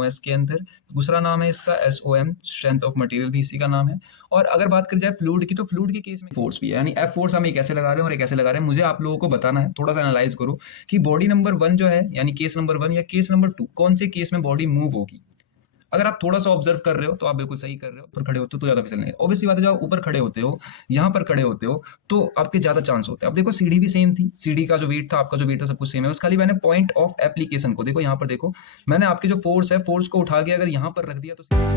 MOS के अंदर। दूसरा नाम है इसका SOM, स्ट्रेंथ ऑफ मटेरियल भी इसी का नाम है। और अगर बात करी जाए फ्लूइड की, तो फ्लूइड के केस में फोर्स भी है, यानी F फोर्स हम ये कैसे लगा रहे हैं और ये कैसे लगा रहे हैं, मुझे आप लोगों को बताना है। थोड़ा सा एनालाइज करो कि बॉडी नंबर 1 जो है, यानी केस नंबर 1 या केस नंबर 2, कौन से केस में बॉडी मूव होगी। अगर आप थोड़ा सा ऑब्जर्व कर रहे हो तो आप बिल्कुल सही कर रहे हो। ऊपर खड़े होते हो तो ज्यादा फिसल नहीं, ऑब्वियसली बात है। जब आप ऊपर खड़े होते हो, यहाँ पर खड़े होते हो, तो आपके ज्यादा चांस होते हैं। अब देखो सीढ़ी भी सेम थी, सीढ़ी का जो वेट था, आपका जो वेट था, सब कुछ सेम है। बस खाली मैंने पॉइंट ऑफ एप्लीकेशन को देखो, यहाँ पर देखो, मैंने आपके जो फोर्स है, फोर्स को उठा के अगर यहाँ पर रख दिया तो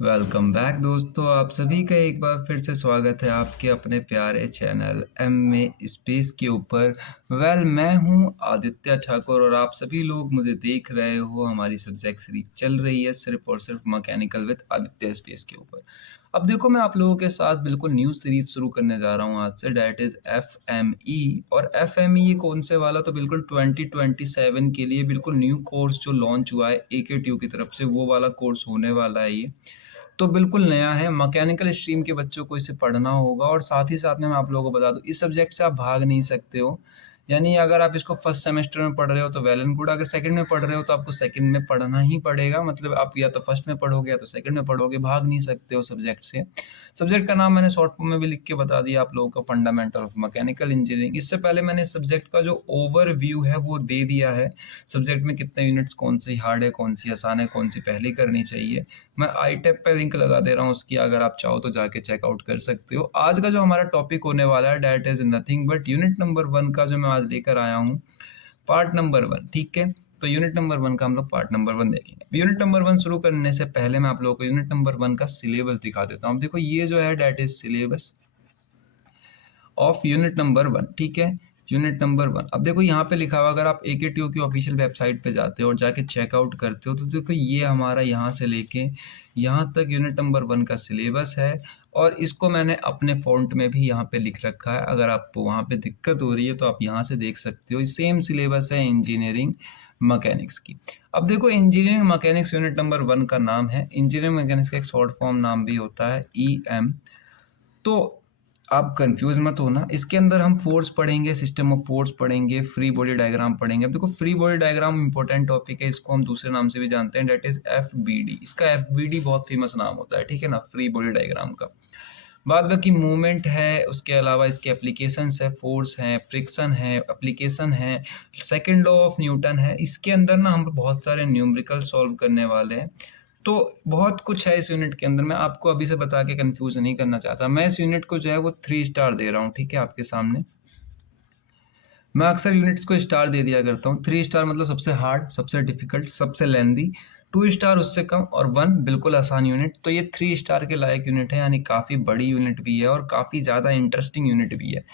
वेलकम बैक दोस्तों, आप सभी का एक बार फिर से स्वागत है आपके अपने प्यारे चैनल एमए स्पेस के ऊपर। मैं हूं आदित्य ठाकुर और आप सभी लोग मुझे देख रहे हो। हमारी सब्जेक्ट सीरीज चल रही है सिर्फ और सिर्फ मैकेनिकल विद आदित्य स्पेस के ऊपर। अब देखो, मैं आप लोगों के साथ बिल्कुल न्यू सीरीज शुरू करने जा रहा हूं आज से, डेट इज FME। और FME ये कौन से वाला, तो बिल्कुल 2027 के लिए बिल्कुल न्यू कोर्स जो लॉन्च हुआ है AKTU की तरफ से, वो वाला कोर्स होने वाला है ये। तो बिल्कुल नया है, मैकेनिकल स्ट्रीम के बच्चों को इसे पढ़ना होगा। और साथ ही साथ में मैं आप लोगों को बता दूं, इस सब्जेक्ट से आप भाग नहीं सकते हो। यानी अगर आप इसको फर्स्ट सेमेस्टर में पढ़ रहे हो तो वेल एंड गुड, अगर सेकंड में पढ़ रहे हो तो आपको सेकंड में पढ़ना ही पड़ेगा। मतलब आप या तो फर्स्ट में पढ़ोगे या तो सेकंड में पढ़ोगे, भाग नहीं सकते हो सब्जेक्ट से। सब्जेक्ट का नाम मैंने शॉर्ट फॉर्म में भी लिख के बता दिया आप लोगों को, फंडामेंटल ऑफ मैकेनिकल इंजीनियरिंग। इससे पहले मैंने इस सब्जेक्ट का जो ओवरव्यू है वो दे दिया है। सब्जेक्ट में कितने यूनिट्स, कौन सी हार्ड है, कौन सी आसान है, कौन सी पहले करनी चाहिए। मैं ITAP पे लिंक लगा दे रहा हूँ उसकी, अगर आप चाहो तो जाके चेकआउट कर सकते हो। आज का जो हमारा टॉपिक होने वाला है, that is nothing but unit number 1 का जो मैं आज लेकर आया हूँ, पार्ट नंबर 1। ठीक है, तो यूनिट नंबर 1 का हम लोग पार्ट नंबर 1 देखेंगे। यूनिट नंबर 1 शुरू करने से पहले मैं आप लोगों को यूनिट नंबर 1 का सिलेबस दिखा देता हूँ। देखो, ये जो है that is syllabus of unit number 1। ठीक है, यूनिट नंबर 1। अब देखो यहाँ पे लिखा हुआ, अगर आप AKTU की ऑफिशियल वेबसाइट पे जाते हो और जाके चेकआउट करते हो तो देखो ये हमारा यहाँ से लेके यहाँ तक यूनिट नंबर 1 का सिलेबस है। और इसको मैंने अपने फॉन्ट में भी यहाँ पे लिख रखा है। अगर आपको वहाँ पे दिक्कत हो रही है तो आप यहाँ से देख सकते हो। सेम सिलेबस है इंजीनियरिंग मैकेनिक्स की। अब देखो, इंजीनियरिंग मैकेनिक्स यूनिट नंबर 1 का नाम है। इंजीनियरिंग मैकेनिक्स का एक शॉर्ट फॉर्म नाम भी होता है EM। तो आप कंफ्यूज मत होना, इसके अंदर हम फोर्स पढ़ेंगे, सिस्टम ऑफ फोर्स पढ़ेंगे, फ्री बॉडी डायग्राम पढ़ेंगे। अब देखो, free body diagram important topic है, इसको हम दूसरे नाम से भी जानते हैं, डेट इज FBD। इसका FBD बहुत फेमस नाम होता है, ठीक है ना, फ्री बॉडी डायग्राम का। बाद बाकी मूवमेंट है, उसके अलावा इसके एप्लीकेशंस है, फोर्स है, फ्रिक्शन है, एप्लीकेशन है, सेकंड लॉ ऑफ न्यूटन है। इसके अंदर ना हम बहुत सारे न्यूमेरिकल सॉल्व करने वाले हैं। तो बहुत कुछ है इस यूनिट के अंदर, मैं आपको अभी से बता के कंफ्यूज नहीं करना चाहता। मैं इस यूनिट को जो है वो 3 स्टार दे रहा हूँ, ठीक है, आपके सामने। मैं अक्सर यूनिट्स को स्टार दे दिया करता हूँ। 3 स्टार मतलब सबसे हार्ड, सबसे डिफिकल्ट, सबसे लेंदी। 2 स्टार उससे कम, और 1 बिल्कुल आसान यूनिट। तो ये 3 स्टार के लायक यूनिट है, यानी काफ़ी बड़ी यूनिट भी है और काफ़ी ज़्यादा इंटरेस्टिंग यूनिट भी है।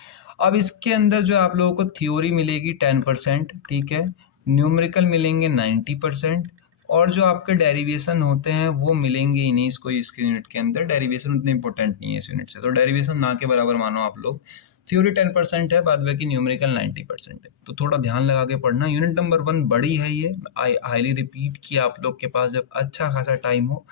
अब इसके अंदर जो आप लोगों को थ्योरी मिलेगी 10%, ठीक है, न्यूमेरिकल मिलेंगे 90%, और जो आपके डेरिवेशन होते हैं वो मिलेंगे ही नहीं इसको। इसके यूनिट के अंदर डेरिवेशन उतने इंपॉर्टेंट नहीं है इस यूनिट से, तो डेरिवेशन ना के बराबर मानो आप लोग। थ्योरी 10% है, बाद बाकी न्यूमेरिकल 90% है। तो थोड़ा ध्यान लगा के पढ़ना। यूनिट नंबर 1 बड़ी है ये, आई हाईली रिपीट कि आप लोग के पास जब अच्छा खासा टाइम हो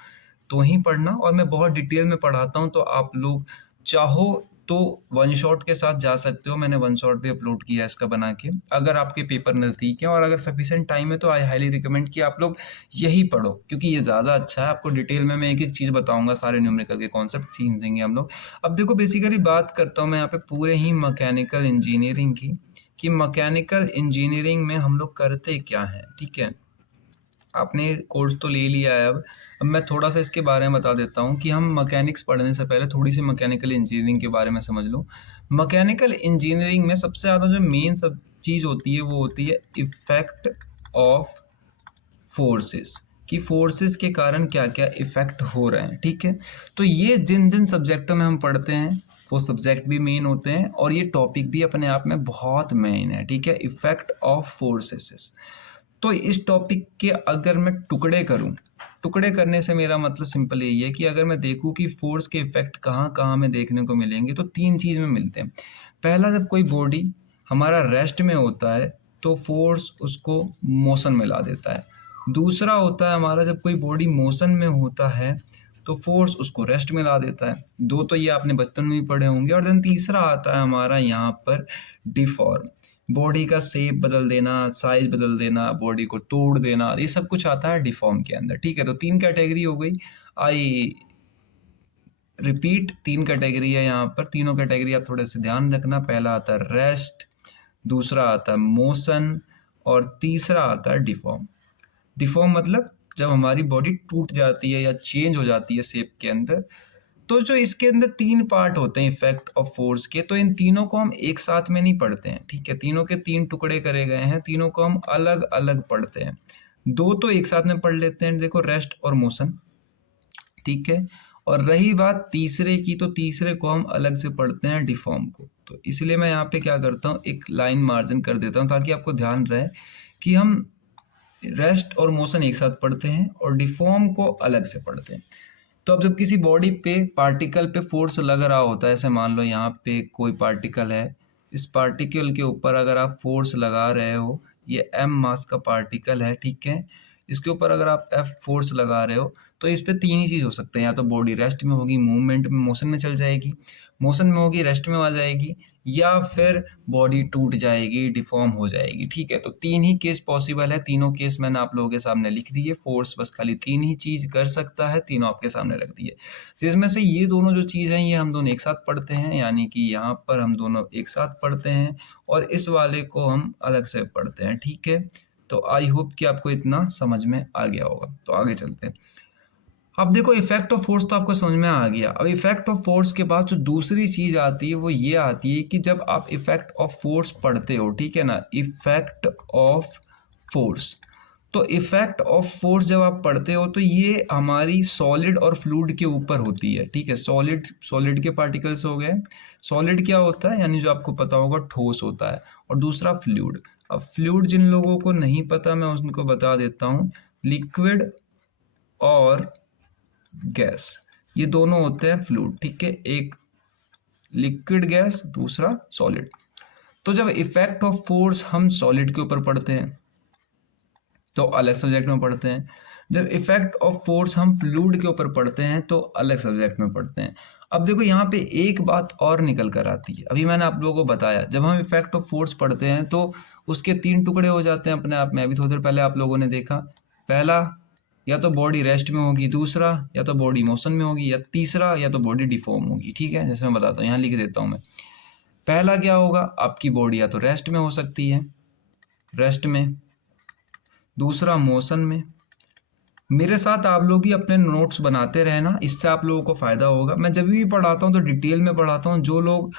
तो ही पढ़ना। और मैं बहुत डिटेल में पढ़ाता हूँ, तो आप लोग चाहो तो वन शॉट के साथ जा सकते हो। मैंने वन शॉट भी अपलोड किया है इसका बना के। अगर आपके पेपर नज़दीक है और अगर सफिशिएंट टाइम है तो आई हाईली रिकमेंड कि आप लोग यही पढ़ो, क्योंकि ये ज़्यादा अच्छा है। आपको डिटेल में मैं एक एक चीज़ बताऊंगा, सारे न्यूमेरिकल के कॉन्सेप्ट सीख देंगे हम लोग। अब देखो, बेसिकली बात करता हूँ मैं यहाँ पे पूरे ही मैकेनिकल इंजीनियरिंग की, कि मैकेनिकल इंजीनियरिंग में हम लोग करते क्या हैं। ठीक है, आपने कोर्स तो ले लिया है। अब मैं थोड़ा सा इसके बारे में बता देता हूँ कि हम मैकेनिक्स पढ़ने से पहले थोड़ी सी मैकेनिकल इंजीनियरिंग के बारे में समझ लो। मैकेनिकल इंजीनियरिंग में सबसे ज़्यादा जो मेन सब चीज़ होती है वो होती है इफेक्ट ऑफ फोर्सेस, कि फोर्सेस के कारण क्या क्या इफेक्ट हो रहे हैं। ठीक है, तो ये जिन जिन सब्जेक्टों में हम पढ़ते हैं वो सब्जेक्ट भी मेन होते हैं और ये टॉपिक भी अपने आप में बहुत मेन है। ठीक है, इफेक्ट ऑफ फोर्सेस। तो इस टॉपिक के अगर मैं टुकड़े करूं, टुकड़े करने से मेरा मतलब सिंपल यही है कि अगर मैं देखूं कि फोर्स के इफेक्ट कहाँ कहाँ में देखने को मिलेंगे, तो 3 चीज़ में मिलते हैं। पहला, जब कोई बॉडी हमारा रेस्ट में होता है तो फोर्स उसको मोशन में ला देता है। दूसरा होता है हमारा, जब कोई बॉडी मोशन में होता है तो फोर्स उसको रेस्ट में ला देता है। दो तो ये आपने बचपन में भी पढ़े होंगे। और देन तीसरा आता है हमारा यहाँ पर डिफॉर्म, बॉडी का शेप बदल देना, साइज बदल देना, बॉडी को तोड़ देना, ये सब कुछ आता है डिफॉर्म के अंदर। ठीक है, तो 3 कैटेगरी हो गई। आई रिपीट, 3 कैटेगरी है यहाँ पर। तीनों कैटेगरी आप थोड़े से ध्यान रखना। पहला आता है रेस्ट, दूसरा आता है मोशन, और तीसरा आता है डिफॉर्म। डिफॉर्म मतलब जब हमारी बॉडी टूट जाती है या चेंज हो जाती है शेप के अंदर। तो जो इसके अंदर 3 पार्ट होते हैं इफेक्ट ऑफ फोर्स के, तो इन तीनों को हम एक साथ में नहीं पढ़ते हैं। ठीक है, तीनों के 3 टुकड़े करे गए हैं, तीनों को हम अलग अलग पढ़ते हैं। दो तो एक साथ में पढ़ लेते हैं, देखो रेस्ट और मोशन। ठीक है, और रही बात तीसरे की, तो तीसरे को हम अलग से पढ़ते हैं, डिफॉर्म को। तो इसलिए मैं यहाँ पे क्या करता हूँ, एक लाइन मार्जिन कर देता हूँ ताकि आपको ध्यान रहे कि हम रेस्ट और मोशन एक साथ पढ़ते हैं और डिफॉर्म को अलग से पढ़ते हैं। तो अब जब किसी बॉडी पे पार्टिकल पे फोर्स लग रहा होता है, ऐसे मान लो यहाँ पे कोई पार्टिकल है, इस पार्टिकल के ऊपर अगर आप फोर्स लगा रहे हो, ये m मास का पार्टिकल है। ठीक है, इसके ऊपर अगर आप F फोर्स लगा रहे हो, तो इस पे 3 ही चीज़ हो सकते हैं। या तो बॉडी रेस्ट में होगी, मूवमेंट में, मोशन में चल जाएगी, मोशन में होगी, रेस्ट में आ जाएगी, या फिर बॉडी टूट जाएगी, डिफॉर्म हो जाएगी। ठीक है, तो 3 ही केस पॉसिबल है। तीनों केस मैंने आप लोगों के सामने लिख दिए। फोर्स बस खाली 3 ही चीज़ कर सकता है, तीनों आपके सामने रख दिए। तो इसमें से ये दोनों जो चीज़ हैं, ये हम दोनों एक साथ पढ़ते हैं, यानी कि यहाँ पर हम दोनों एक साथ पढ़ते हैं और इस वाले को हम अलग से पढ़ते हैं। ठीक है, तो आई होप कि आपको इतना समझ में आ गया होगा। तो आगे चलते हैं। अब देखो, इफेक्ट ऑफ फोर्स तो आपको समझ में आ गया। अब इफेक्ट ऑफ फोर्स के बाद जो दूसरी चीज आती है वो ये आती है कि जब आप इफेक्ट ऑफ फोर्स पढ़ते हो, ठीक है ना, इफेक्ट ऑफ फोर्स, तो इफेक्ट ऑफ फोर्स जब आप पढ़ते हो तो ये हमारी सॉलिड और फ्लूइड के ऊपर होती है। ठीक है, सॉलिड के पार्टिकल्स हो गए। सॉलिड क्या होता है, यानी जो आपको पता होगा ठोस होता है, और दूसरा फ्लूइड। अब फ्लूइड जिन लोगों को नहीं पता, मैं उनको बता देता हूँ, लिक्विड और गैस, ये दोनों होते हैं फ्लूइड। ठीक है, एक लिक्विड गैस, दूसरा सॉलिड। तो जब इफेक्ट ऑफ फोर्स हम सॉलिड के ऊपर पढ़ते हैं तो अलग सब्जेक्ट में पढ़ते हैं, जब इफेक्ट ऑफ फोर्स हम फ्लूइड के ऊपर पढ़ते हैं तो अलग सब्जेक्ट में पढ़ते हैं। अब देखो, यहाँ पे एक बात और निकल कर आती है। अभी मैंने आप लोगों को बताया, जब हम इफेक्ट ऑफ फोर्स पढ़ते हैं तो उसके 3 टुकड़े हो जाते हैं अपने आप में। अभी थोड़ी देर पहले आप लोगों ने देखा, पहला या तो बॉडी रेस्ट में होगी, दूसरा या तो बॉडी मोशन में होगी, या तीसरा या तो बॉडी डिफॉर्म होगी। ठीक है, जैसे मैं बताता हूँ, यहाँ लिख देता हूँ मैं। पहला क्या होगा, आपकी बॉडी या तो रेस्ट में हो सकती है, रेस्ट में, दूसरा मोशन में। मेरे साथ आप लोग भी अपने नोट्स बनाते रहना, इससे आप लोगों को फ़ायदा होगा। मैं जब भी पढ़ाता हूँ तो डिटेल में पढ़ाता हूँ। जो लोग,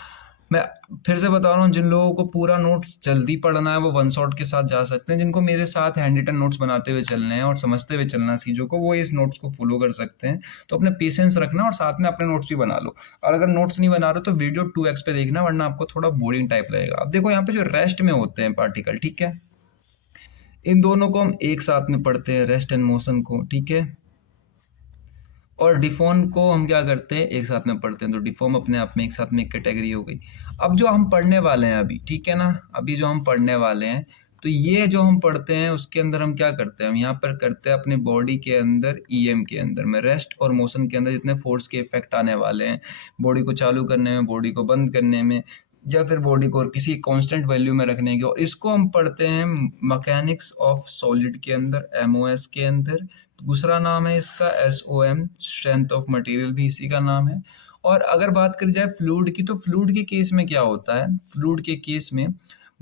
मैं फिर से बता रहा हूँ, जिन लोगों को पूरा नोट्स जल्दी पढ़ना है वो वन शॉट के साथ जा सकते हैं। जिनको मेरे साथ हैंड रिटन नोट्स बनाते हुए चलने हैं और समझते हुए चलना चीज़ों को, वो इस नोट्स को फॉलो कर सकते हैं। तो अपने पेशेंस रखना और साथ में अपने नोट्स भी बना लो। और अगर नोट्स नहीं बना रहे तो वीडियो 2x पे देखना, वरना आपको थोड़ा बोरिंग टाइप लगेगा। अब देखो, यहाँ पे जो रेस्ट में होते हैं पार्टिकल, ठीक है, इन दोनों को हम एक साथ में पढ़ते हैं, रेस्ट एंड मोशन को। ठीक है, और डिफॉर्म को हम क्या करते हैं, एक साथ में पढ़ते हैं। तो डिफॉर्म अपने आप में एक साथ में एक कैटेगरी हो गई। अब जो हम पढ़ने वाले हैं अभी, ठीक है ना, अभी जो हम पढ़ने वाले हैं, तो ये जो हम पढ़ते हैं उसके अंदर हम क्या करते हैं, हम यहाँ पर करते हैं अपने बॉडी के अंदर, ईएम के अंदर में, रेस्ट और मोशन के अंदर जितने फोर्स के इफेक्ट आने वाले हैं, बॉडी को चालू करने में, बॉडी को बंद करने में, या फिर बॉडी को किसी कांस्टेंट वैल्यू में रखने की, और इसको हम पढ़ते हैं मैकेनिक्स ऑफ सॉलिड के अंदर, एमओएस के अंदर। दूसरा नाम है इसका एसओएम, स्ट्रेंथ ऑफ मटेरियल भी इसी का नाम है। और अगर बात करी जाए फ्लूइड की, तो फ्लूइड के केस में क्या होता है, फ्लूइड के केस में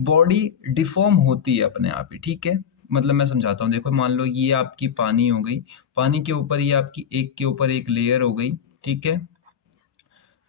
बॉडी डिफॉर्म होती है अपने आप ही। ठीक है, मतलब मैं समझाता हूँ। देखो, मान लो ये आपकी पानी हो गई, पानी के ऊपर ये आपकी एक के ऊपर एक लेयर हो गई। ठीक है,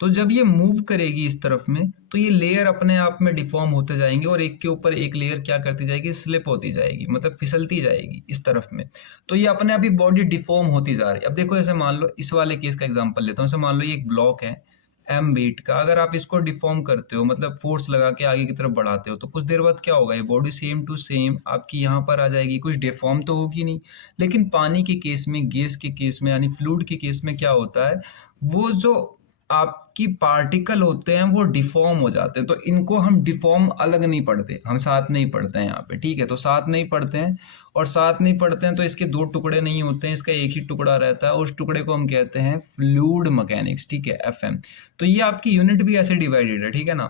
तो जब ये मूव करेगी इस तरफ में, तो ये लेयर अपने आप में डिफॉर्म होते जाएंगे और एक के ऊपर एक लेयर क्या करती जाएगी, स्लिप होती जाएगी, मतलब फिसलती जाएगी इस तरफ में। तो ये अपने आप ही बॉडी डिफॉर्म होती जा रही है। अब देखो, ऐसे मान लो, इस वाले केस का एग्जांपल लेता हूँ। जैसे मान लो ये एक ब्लॉक है एम वेट का, अगर आप इसको डिफॉर्म करते हो, मतलब फोर्स लगा के आगे की तरफ बढ़ाते हो, तो कुछ देर बाद क्या होगा, ये बॉडी सेम टू सेम आपकी यहाँ पर आ जाएगी, कुछ डिफॉर्म तो होगी नहीं। लेकिन पानी के केस में, गैस के केस में, यानी फ्लूइड के केस में क्या होता है, वो जो आपकी पार्टिकल होते हैं वो डिफॉर्म हो जाते हैं। तो इनको हम डिफॉर्म अलग नहीं पढ़ते, हम साथ नहीं पढ़ते हैं यहाँ पे। ठीक है, तो साथ नहीं पढ़ते हैं। और साथ नहीं पढ़ते हैं तो इसके दो टुकड़े नहीं होते हैं, इसका एक ही टुकड़ा रहता है, उस टुकड़े को हम कहते हैं फ्लूइड मैकेनिक्स, ठीक है, एफएम। तो ये आपकी यूनिट भी ऐसे डिवाइडेड है, ठीक है ना।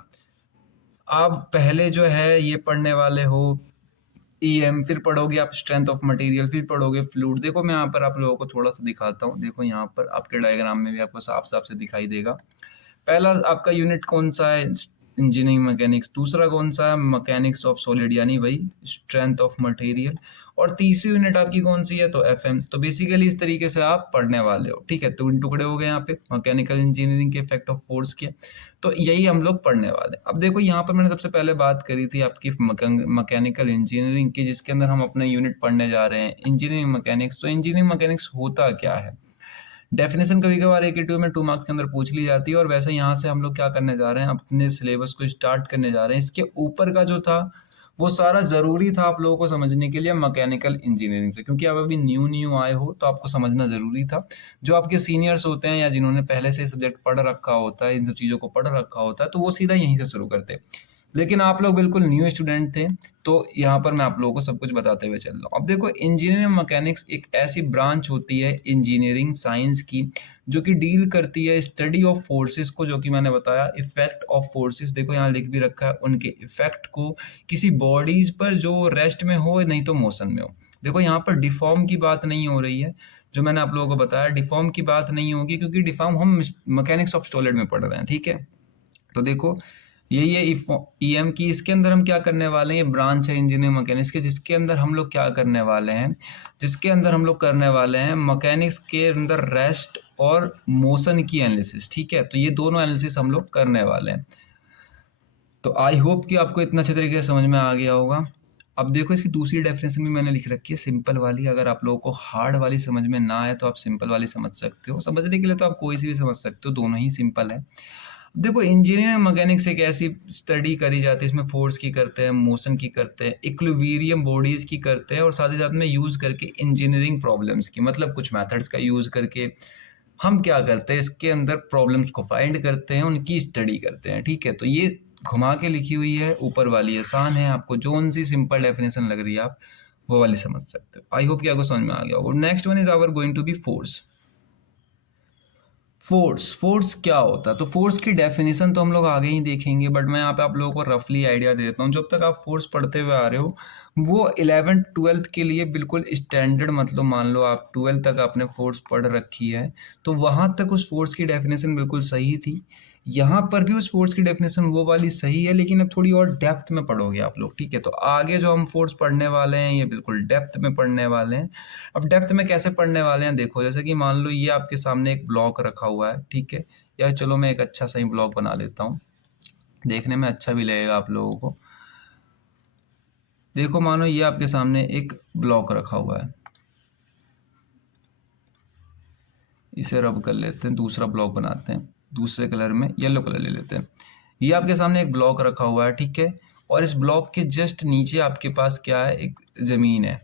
आप पहले जो है ये पढ़ने वाले हो ईएम, फिर पढ़ोगे आप स्ट्रेंथ ऑफ मटेरियल, फिर पढ़ोगे फ्लूइड। देखो मैं यहाँ पर आप लोगों को थोड़ा सा दिखाता हूँ, देखो यहाँ पर आपके डायग्राम में भी आपको साफ साफ से दिखाई देगा। पहला आपका यूनिट कौन सा है, इंजीनियरिंग मैकेनिक्स। दूसरा कौन सा है, मैकेनिक्स ऑफ सॉलिड, यानी वही स्ट्रेंथ ऑफ मटेरियल। और तीसरी यूनिट आपकी कौन सी है, तो एफएम। तो बेसिकली इस तरीके से आप पढ़ने वाले हो, ठीक है। तो इन टुकड़े हो गए यहाँ पे मैकेनिकल इंजीनियरिंग के इफेक्ट ऑफ फोर्स के, तो यही हम लोग पढ़ने वाले हैं। अब देखो यहाँ पर मैंने सबसे पहले बात करी थी आपकी मैकेनिकल इंजीनियरिंग की, जिसके अंदर हम अपना यूनिट पढ़ने जा रहे हैं इंजीनियरिंग मैकेनिक्स। तो इंजीनियरिंग मैकेनिक्स होता क्या है, डेफिनेशन कभी कभार एक में 2 मार्क्स के अंदर पूछ ली जाती है। और वैसे यहाँ से हम लोग क्या करने जा रहे हैं, अपने सिलेबस को स्टार्ट करने जा रहे हैं। इसके ऊपर का जो था वो सारा ज़रूरी था आप लोगों को समझने के लिए मैकेनिकल इंजीनियरिंग से, क्योंकि आप अभी न्यू आए हो तो आपको समझना ज़रूरी था। जो आपके सीनियर्स होते हैं या जिन्होंने पहले से सब्जेक्ट पढ़ रखा होता है, इन सब चीज़ों को पढ़ रखा होता है, तो वो सीधा यहीं से शुरू करते। लेकिन आप लोग बिल्कुल न्यू स्टूडेंट थे, तो यहाँ पर मैं आप लोगों को सब कुछ बताते हुए चल रहा हूँ। अब देखो इंजीनियरिंग मैकेनिक्स एक ऐसी ब्रांच होती है इंजीनियरिंग साइंस की, जो कि डील करती है स्टडी ऑफ फोर्सेस को, जो कि मैंने बताया इफेक्ट ऑफ फोर्सेस। देखो यहाँ लिख भी रखा है, उनके इफेक्ट को किसी बॉडीज पर जो रेस्ट में हो नहीं तो मोशन में हो। देखो यहाँ पर डिफॉर्म की बात नहीं हो रही है, जो मैंने आप लोगों को बताया डिफॉर्म की बात नहीं होगी, क्योंकि डिफॉर्म हम मैकेनिक्स ऑफ सॉलिड में पढ़ रहे हैं, ठीक है। तो देखो यही है ईएम की, इसके अंदर हम क्या करने वाले हैं, ये ब्रांच है इंजीनियरिंग मैकेनिक्स के, जिसके अंदर हम लोग क्या करने वाले हैं, जिसके अंदर हम लोग करने वाले हैं मैकेनिक्स के अंदर रेस्ट और मोशन की एनालिसिस, ठीक है। तो ये दोनों एनालिसिस हम लोग करने वाले हैं। तो आई होप कि आपको इतना अच्छे तरीके से समझ में आ गया होगा। अब देखो इसकी दूसरी डेफिनेशन भी मैंने लिख रखी है सिंपल वाली। अगर आप लोगों को हार्ड वाली समझ में ना आए तो आप सिंपल वाली समझ सकते हो, समझने के लिए तो आप कोई सी भी समझ सकते हो, दोनों ही सिंपल है। देखो इंजीनियरिंग मैकेनिक्स एक ऐसी स्टडी करी जाती है, इसमें फोर्स की करते हैं, मोशन की करते हैं, इक्विलिब्रियम बॉडीज की करते हैं, और साथ ही साथ में यूज करके इंजीनियरिंग प्रॉब्लम्स की, मतलब कुछ मेथड्स का यूज करके हम क्या करते हैं, इसके अंदर प्रॉब्लम्स को फाइंड करते हैं, उनकी स्टडी करते हैं, ठीक है। तो ये घुमा के लिखी हुई है, ऊपर वाली आसान है, आपको जोन सी सिंपल डेफिनेशन लग रही है आप वो वाली समझ सकते हो। आई होप कि आपको समझ में आ गया होगा। Next one is our going to be force. Force क्या होता है, तो फोर्स की डेफिनेशन तो हम लोग आगे ही देखेंगे, बट मैं यहाँ पे आप लोगों को रफली आइडिया देता हूँ। जब तक आप फोर्स पढ़ते हुए आ रहे हो, वो 11th-12th के लिए बिल्कुल स्टैंडर्ड, मतलब मान लो आप 12th तक आपने फोर्स पढ़ रखी है, तो वहां तक उस फोर्स की डेफिनेशन बिल्कुल सही थी। यहाँ पर भी उस फोर्स की डेफिनेशन वो वाली सही है, लेकिन अब थोड़ी और डेप्थ में पढ़ोगे आप लोग, ठीक है। तो आगे जो हम फोर्स पढ़ने वाले हैं ये बिल्कुल डेप्थ में पढ़ने वाले हैं। अब डेप्थ में कैसे पढ़ने वाले हैं, देखो जैसे कि मान लो ये आपके सामने एक ब्लॉक रखा हुआ है, ठीक है। या चलो मैं एक अच्छा सा ही ब्लॉक बना लेता हूँ, देखने में अच्छा भी लगेगा आप लोगों को। देखो मानो ये आपके सामने एक ब्लॉक रखा हुआ है, इसे रब कर लेते हैं, दूसरा ब्लॉक बनाते हैं, दूसरे कलर में येलो कलर ले लेते हैं। ये आपके सामने एक ब्लॉक रखा हुआ है, ठीक है। और इस ब्लॉक के जस्ट नीचे आपके पास क्या है, एक ज़मीन है।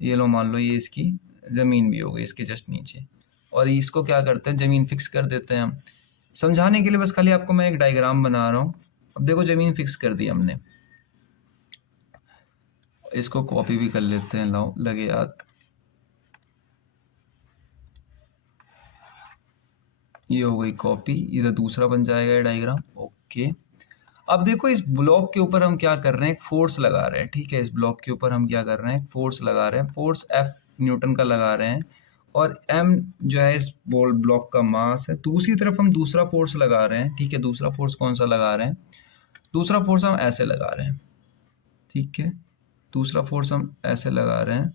ये लो मान लो ये इसकी ज़मीन भी हो गई इसके जस्ट नीचे, और इसको क्या करते हैं, ज़मीन फिक्स कर देते हैं हम। समझाने के लिए बस खाली आपको मैं एक डायग्राम बना रहा हूँ। अब देखो ज़मीन फिक्स कर दी हमने, इसको कॉपी भी कर लेते हैं, लाओ लगे याद। ये हो गई कॉपी, इधर दूसरा बन जाएगा ये डायग्राम, ओके। अब देखो इस ब्लॉक के ऊपर हम क्या कर रहे हैं, एक फोर्स लगा रहे हैं, ठीक है। इस ब्लॉक के ऊपर हम क्या कर रहे हैं, फोर्स लगा रहे हैं, फोर्स एफ न्यूटन का लगा रहे हैं, और एम जो है इस बॉल ब्लॉक का मास है। दूसरी तरफ हम दूसरा फोर्स लगा रहे हैं, ठीक है। दूसरा फोर्स कौन सा लगा रहे हैं, दूसरा फोर्स हम ऐसे लगा रहे हैं, ठीक है। दूसरा फोर्स हम ऐसे लगा रहे हैं,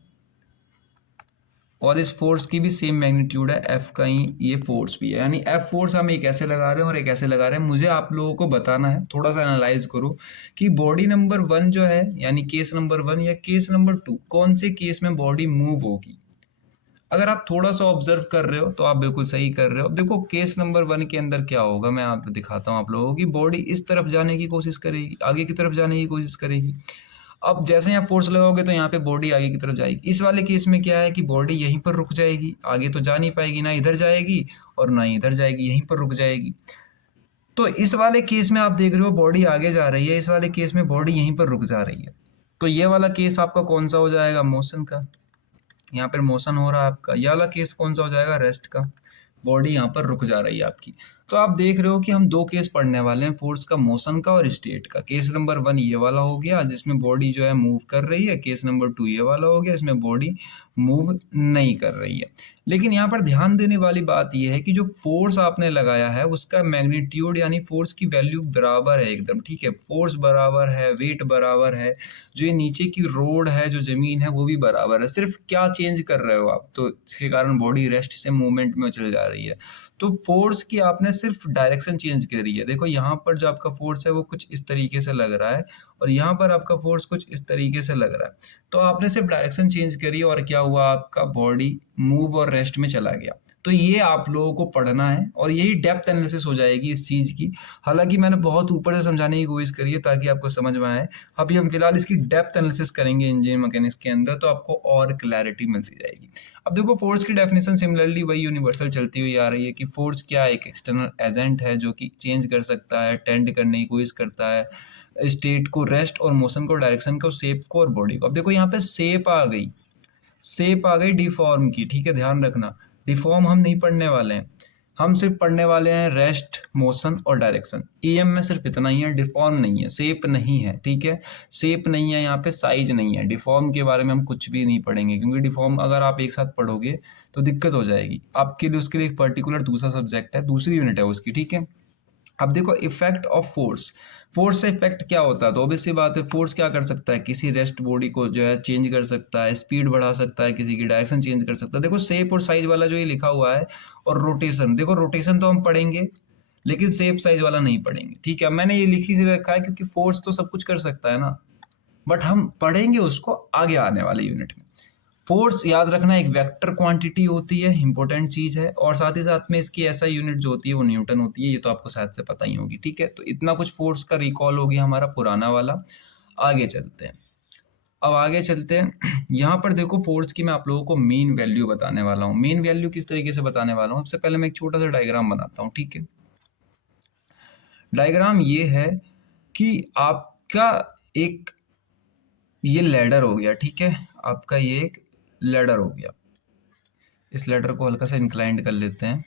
और इस फोर्स की भी सेम मैग्नीट्यूड है, एफ का ही ये फोर्स भी है, यानी एफ फोर्स हम एक ऐसे लगा रहे हैं और एक ऐसे लगा रहे हैं। मुझे आप लोगों को बताना है, थोड़ा सा एनालाइज करो कि बॉडी नंबर 1 जो है, यानी केस नंबर 1 या केस नंबर 2, कौन से केस में बॉडी मूव होगी। अगर आप थोड़ा सा ऑब्जर्व कर रहे हो तो आप बिल्कुल सही कर रहे हो। देखो केस नंबर 1 के अंदर क्या होगा, मैं आपको दिखाता हूँ आप लोगों की, बॉडी इस तरफ जाने की कोशिश करेगी, आगे की तरफ जाने की कोशिश करेगी। अब जैसे यहाँ फोर्स लगाओगे तो यहाँ पे बॉडी आगे की तरफ जाएगी। इस वाले केस में क्या है कि बॉडी यहीं पर रुक जाएगी, आगे तो जा नहीं पाएगी, ना इधर जाएगी और ना इधर जाएगी, यहीं पर रुक जाएगी। तो इस वाले केस में आप देख रहे हो बॉडी आगे जा रही है, इस वाले केस में बॉडी यहीं पर रुक जा रही है। तो ये वाला केस आपका कौन सा हो जाएगा, मोशन का। यहाँ पर मोशन हो रहा है आपका। ये वाला केस कौन सा हो जाएगा, रेस्ट का। बॉडी यहाँ पर रुक जा रही है आपकी। तो आप देख रहे हो कि हम दो केस पढ़ने वाले हैं, फोर्स का, मोशन का और स्टेट का। केस नंबर 1 ये वाला हो गया जिसमें बॉडी जो है मूव कर रही है। केस नंबर 2 ये वाला हो गया इसमें बॉडी मूव नहीं कर रही है। लेकिन यहाँ पर ध्यान देने वाली बात यह है कि जो फोर्स आपने लगाया है उसका मैग्नीट्यूड यानी फोर्स की वैल्यू बराबर है एकदम, ठीक है। फोर्स बराबर है, वेट बराबर है, जो ये नीचे की रोड है, जो जमीन है, वो भी बराबर है। सिर्फ क्या चेंज कर रहे हो आप, तो इसके कारण बॉडी रेस्ट से मूवमेंट में चल जा रही है। तो फोर्स की आपने सिर्फ डायरेक्शन चेंज करी है। देखो यहाँ पर जो आपका फोर्स है वो कुछ इस तरीके से लग रहा है और यहाँ पर आपका फोर्स कुछ इस तरीके से लग रहा है। तो आपने सिर्फ डायरेक्शन चेंज करी और क्या हुआ, आपका बॉडी मूव और रेस्ट में चला गया। तो ये आप लोगों को पढ़ना है और यही डेप्थ एनालिसिस हो जाएगी इस चीज की। हालांकि मैंने बहुत ऊपर से समझाने की कोशिश करी है ताकि आपको समझ में आए। अभी हम फिलहाल इसकी डेप्थ एनालिसिस करेंगे इंजीनियरिंग मैकेनिक्स के अंदर, तो आपको और क्लैरिटी मिलती जाएगी। अब देखो फोर्स की डेफिनेशन सिमिलरली वही यूनिवर्सल चलती हुई आ रही है कि फोर्स क्या है, एक एक्सटर्नल एजेंट है जो कि चेंज कर सकता है, टेंड करने की कोशिश करता है स्टेट को, रेस्ट और मोशन को, डायरेक्शन को, शेप को और बॉडी को। अब देखो यहाँ पे शेप आ गई, शेप आ गई डिफॉर्म की, ठीक है, ध्यान रखना। डिफॉर्म हम नहीं पढ़ने वाले हैं, हम सिर्फ पढ़ने वाले हैं रेस्ट, मोशन और डायरेक्शन। ईएम में सिर्फ इतना ही है, डिफॉर्म नहीं है, शेप नहीं है, ठीक है। शेप नहीं है यहाँ पे, साइज नहीं है। डिफॉर्म के बारे में हम कुछ भी नहीं पढ़ेंगे क्योंकि डिफॉर्म अगर आप एक साथ पढ़ोगे तो दिक्कत हो जाएगी आपके लिए। उसके लिए एक पर्टिकुलर दूसरा सब्जेक्ट है, दूसरी यूनिट है उसकी, ठीक है। अब देखो इफेक्ट ऑफ फोर्स, फोर्स से इफेक्ट क्या होता है, तो ऑब्वियस सी बात है फोर्स क्या कर सकता है, किसी रेस्ट बॉडी को जो है चेंज कर सकता है, स्पीड बढ़ा सकता है, किसी की डायरेक्शन चेंज कर सकता है। देखो शेप और साइज वाला जो ये लिखा हुआ है, और रोटेशन, देखो रोटेशन तो हम पढ़ेंगे लेकिन शेप साइज वाला नहीं पढ़ेंगे, ठीक है। मैंने ये लिखी से रखा है क्योंकि फोर्स तो सब कुछ कर सकता है ना, बट हम पढ़ेंगे उसको आगे आने वाले यूनिट में। फोर्स याद रखना एक वेक्टर क्वांटिटी होती है, इंपॉर्टेंट चीज है, और साथ ही साथ में इसकी ऐसा यूनिट जो होती है वो न्यूटन होती है। ये तो आपको शायद से पता ही होगी, ठीक है। तो इतना कुछ फोर्स का रिकॉल हो गया हमारा पुराना वाला। आगे चलते हैं, अब आगे चलते हैं। यहाँ पर देखो फोर्स की मैं आप लोगों को मेन वैल्यू बताने वाला हूँ। मेन वैल्यू किस तरीके से बताने वाला हूँ, सबसे पहले मैं एक छोटा सा डायग्राम बनाता हूँ, ठीक है। डायग्राम ये है कि आपका एक ये लैडर हो गया, ठीक है। आपका ये एक लैडर हो गया। इस लैडर को हल्का सा इंक्लाइंड कर लेते हैं।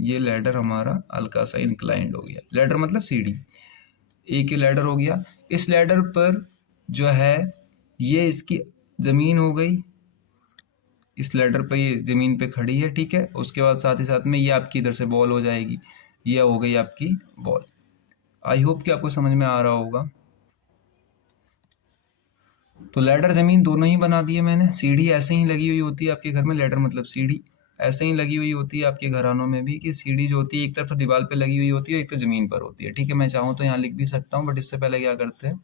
ये लैडर हमारा हल्का सा इंक्लाइंड हो गया, लैडर मतलब सीढ़ी। एक ये लैडर हो गया। इस लैडर पर जो है ये इसकी जमीन हो गई, इस लैडर पर ये जमीन पे खड़ी है, ठीक है। उसके बाद साथ ही साथ में ये आपकी इधर से बॉल हो जाएगी, ये हो गई आपकी बॉल। आई होप कि आपको समझ में आ रहा होगा। तो लैडर जमीन दोनों ही बना दिए मैंने। सीढ़ी ऐसे ही लगी हुई होती है आपके घर में, लैडर मतलब सीढ़ी ऐसे ही लगी हुई होती है आपके घरानों में भी, कि सीढ़ी जो होती है एक तरफ दीवार पे लगी हुई होती है, एक तो जमीन पर होती है, ठीक है। मैं चाहूँ तो यहाँ लिख भी सकता हूँ, बट इससे पहले क्या करते हैं,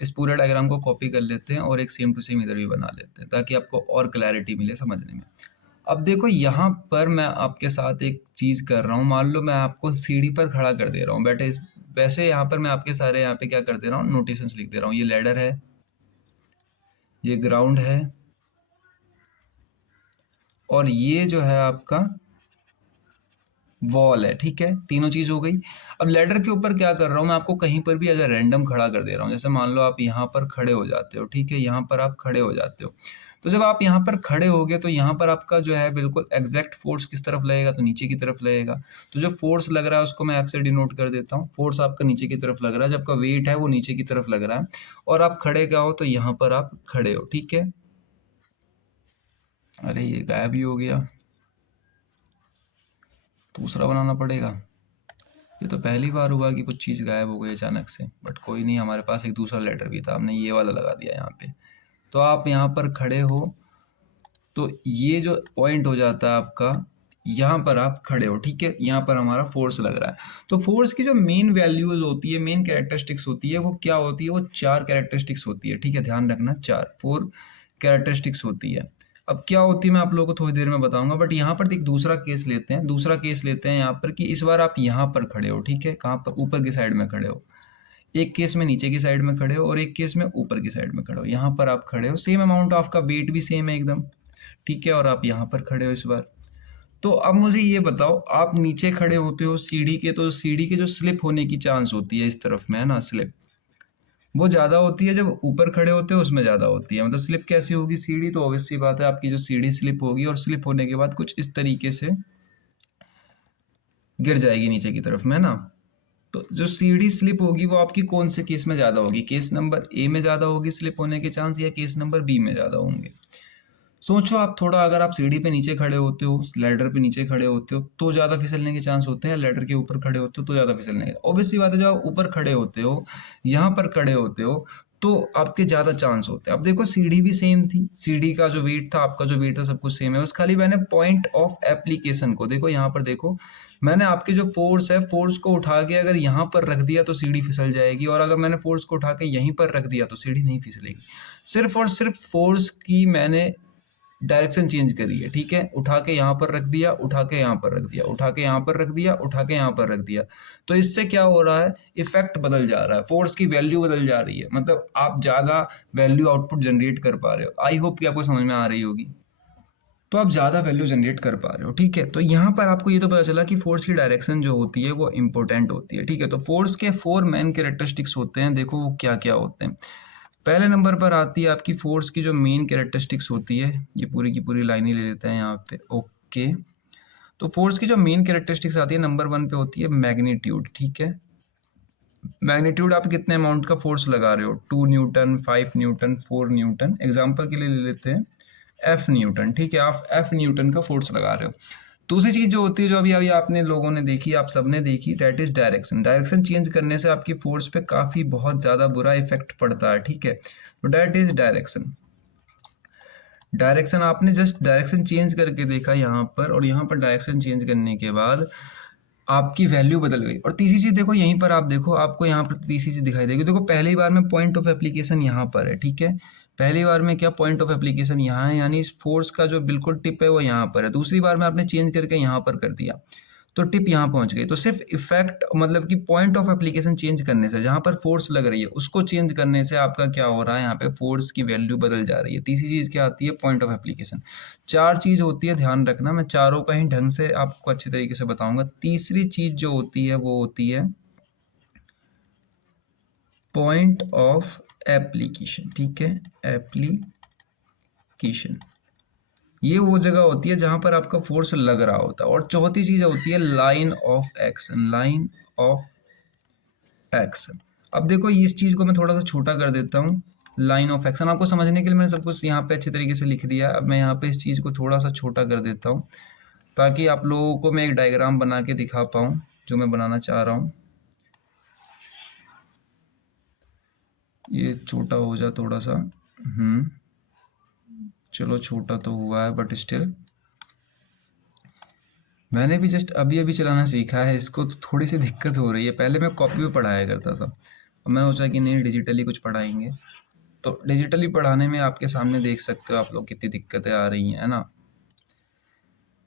इस पूरे डायग्राम को कॉपी कर लेते हैं और एक सेम टू सेम इधर भी बना लेते हैं ताकि आपको और क्लैरिटी मिले समझने में। अब देखो यहाँ पर मैं आपके साथ एक चीज कर रहा हूँ, मान लो मैं आपको सीढ़ी पर खड़ा कर दे रहा हूँ बेटे। वैसे यहाँ पर मैं आपके सारे यहाँ पे क्या कर दे रहा हूँ, नोटेशंस लिख दे रहा हूँ। ये लैडर है, ये ग्राउंड है, और ये जो है आपका वॉल है, ठीक है। तीनों चीज हो गई। अब लैडर के ऊपर क्या कर रहा हूँ, मैं आपको कहीं पर भी एज अ रैंडम खड़ा कर दे रहा हूँ। जैसे मान लो आप यहाँ पर खड़े हो जाते हो, ठीक है, यहाँ पर आप खड़े हो जाते हो। तो जब आप यहाँ पर खड़े हो गए तो यहाँ पर आपका जो है बिल्कुल एग्जैक्ट फोर्स किस तरफ लगेगा, तो नीचे की तरफ लगेगा। तो जो फोर्स लग रहा है उसको मैं एफ से डिनोट कर देता हूँ। फोर्स आपका नीचे की तरफ लग रहा है, जब आपका वेट है वो नीचे की तरफ लग रहा है, और आप खड़े क्या हो, तो यहाँ पर आप खड़े हो, ठीक है। अरे ये गायब ही हो गया, दूसरा बनाना पड़ेगा। ये तो पहली बार हुआ कि कुछ चीज़ गायब हो गई अचानक से, बट कोई नहीं, हमारे पास एक दूसरा लेटर भी था, हमने ये वाला लगा दिया यहाँ पे। तो आप यहाँ पर खड़े हो, तो ये जो पॉइंट हो जाता है आपका, यहाँ पर आप खड़े हो, ठीक है। यहाँ पर हमारा फोर्स लग रहा है। तो फोर्स की जो मेन वैल्यूज होती है, मेन कैरेक्टरिस्टिक्स होती है, वो क्या होती है, वो चार कैरेक्टरिस्टिक्स होती है, ठीक है। ध्यान रखना, चार, 4 कैरेक्टरिस्टिक्स होती है। अब क्या होती है मैं आप लोगों को थोड़ी देर में बताऊंगा, बट यहाँ पर एक दूसरा केस लेते हैं। दूसरा केस लेते हैं यहाँ पर कि इस बार आप यहाँ पर खड़े हो, ठीक है। कहाँ पर, ऊपर की साइड में खड़े हो। एक केस में नीचे की साइड में खड़े हो और एक केस में ऊपर की साइड में खड़े हो। यहाँ पर आप खड़े हो, सेम अमाउंट ऑफ का वेट भी सेम है एकदम, ठीक है। और आप यहाँ पर खड़े हो इस बार। तो अब मुझे ये बताओ, आप नीचे खड़े होते हो सीढ़ी के, तो सीढ़ी के जो स्लिप होने की चांस होती है इस तरफ में, है ना, स्लिप। वो ज़्यादा होती है जब ऊपर खड़े होते हो, उसमें ज़्यादा होती है। मतलब स्लिप कैसी होगी सीढ़ी, तो ऑब्वियस सी बात है आपकी जो सीढ़ी स्लिप होगी और स्लिप होने के बाद कुछ इस तरीके से गिर जाएगी नीचे की तरफ में, है ना। तो जो सीढ़ी स्लिप होगी वो आपकी कौन से केस में ज़्यादा होगी, केस नंबर ए में ज़्यादा होगी स्लिप होने के चांस, या केस नंबर बी में ज़्यादा होंगे। सोचो आप थोड़ा, अगर आप सीढ़ी पे नीचे खड़े होते हो, लैडर पे नीचे खड़े होते हो तो ज़्यादा फिसलने के चांस होते हैं, लैडर के ऊपर खड़े होते हो तो ज़्यादा फिसलने के। ऑब्वियसली बात है, जब आप ऊपर खड़े होते हो, यहाँ पर खड़े होते हो, तो आपके ज़्यादा चांस होते हैं। अब देखो सीढ़ी भी सेम थी, सीढ़ी का जो वेट था, आपका जो वेट था, सब कुछ सेम है, बस खाली मैंने पॉइंट ऑफ एप्लीकेशन को देखो, यहाँ पर देखो, मैंने आपके जो फोर्स है, फोर्स को उठा के अगर यहाँ पर रख दिया तो सीढ़ी फिसल जाएगी, और अगर मैंने फोर्स को उठा के यहीं पर रख दिया तो सीढ़ी नहीं फिसलेगी। सिर्फ और सिर्फ फोर्स की मैंने डायरेक्शन चेंज करी है, ठीक है। उठा के यहाँ पर रख दिया, उठा के यहाँ पर रख दिया, उठा के यहाँ पर रख दिया, उठा के यहाँ पर रख दिया, तो इससे क्या हो रहा है, इफेक्ट बदल जा रहा है, फोर्स की वैल्यू बदल जा रही है, मतलब आप ज़्यादा वैल्यू आउटपुट जनरेट कर पा रहे हो। आई होप कि आपको समझ में आ रही होगी। तो आप ज़्यादा वैल्यू जनरेट कर पा रहे हो, ठीक है। तो यहाँ पर आपको ये तो पता चला कि फोर्स की डायरेक्शन जो होती है वो इंपॉर्टेंट होती है, ठीक है। तो फोर्स के 4 मेन कैरेक्टरिस्टिक्स होते हैं, देखो वो क्या क्या होते हैं। पहले नंबर पर आती है आपकी फोर्स की जो मेन कैरेक्टरिस्टिक्स होती है, ये पूरी की पूरी लाइन ही ले लेते हैं यहाँ पे, ओके। तो फोर्स की जो मेन कैरेक्टरिस्टिक्स आती है, नंबर 1 पे होती है मैग्नीट्यूड, ठीक है। मैग्नीट्यूड, आप कितने अमाउंट का फोर्स लगा रहे हो, 2 न्यूटन, 5 न्यूटन, 4 न्यूटन, एग्जाम्पल के लिए ले लेते हैं एफ न्यूटन, ठीक है। आप एफ न्यूटन का फोर्स लगा रहे हो। दूसरी चीज जो होती है, जो अभी अभी आपने लोगों ने देखी, आप सबने देखी, that is direction. Direction change करने से आपकी फोर्स पे काफी बहुत ज्यादा बुरा इफेक्ट पड़ता है, ठीक है। तो डेट इज डायरेक्शन। डायरेक्शन आपने जस्ट डायरेक्शन चेंज करके देखा यहाँ पर, और यहाँ पर डायरेक्शन चेंज करने के बाद आपकी वैल्यू बदल गई। और तीसरी चीज देखो, यहीं पर आप देखो, आपको यहाँ पर तीसरी चीज दिखाई देगी। देखो पहली बार में पॉइंट ऑफ एप्लीकेशन यहाँ पर है, ठीक है। पहली बार में क्या पॉइंट ऑफ एप्लीकेशन यहाँ है, यानी इस फोर्स का जो बिल्कुल टिप है वो यहाँ पर है। दूसरी बार में आपने चेंज करके यहाँ पर कर दिया तो टिप यहाँ पहुंच गई। तो सिर्फ इफेक्ट, मतलब कि पॉइंट ऑफ एप्लीकेशन चेंज करने से, जहां पर फोर्स लग रही है उसको चेंज करने से आपका क्या हो रहा है, यहाँ पे फोर्स की वैल्यू बदल जा रही है। तीसरी चीज क्या आती है, पॉइंट ऑफ एप्लीकेशन। चार चीज होती है, ध्यान रखना, मैं चारों का ही ढंग से आपको अच्छे तरीके से बताऊंगा। तीसरी चीज जो होती है वो होती है पॉइंट ऑफ एप्लीकेशन, ठीक है, एप्लीकेशन। ये वो जगह होती है जहां पर आपका फोर्स लग रहा होता है। और चौथी चीज होती है line of action, line of action. अब देखो इस चीज को मैं थोड़ा सा छोटा कर देता हूँ। लाइन ऑफ एक्शन आपको समझने के लिए मैंने सब कुछ यहाँ पे अच्छे तरीके से लिख दिया है। अब मैं यहाँ पे इस चीज को थोड़ा सा छोटा कर देता हूँ, ताकि आप लोगों को मैं एक डायग्राम बना के दिखा पाऊँ जो मैं बनाना चाह रहा हूँ। ये छोटा हो जा थोड़ा सा, चलो छोटा तो हुआ है, बट स्टिल मैंने भी जस्ट अभी अभी चलाना सीखा है इसको, तो थोड़ी सी दिक्कत हो रही है। पहले मैं कॉपी में पढ़ाया करता था, और मैं सोचा कि नहीं डिजिटली कुछ पढ़ाएंगे। तो डिजिटली पढ़ाने में आपके सामने देख सकते हो आप लोग कितनी दिक्कतें आ रही हैं, है ना।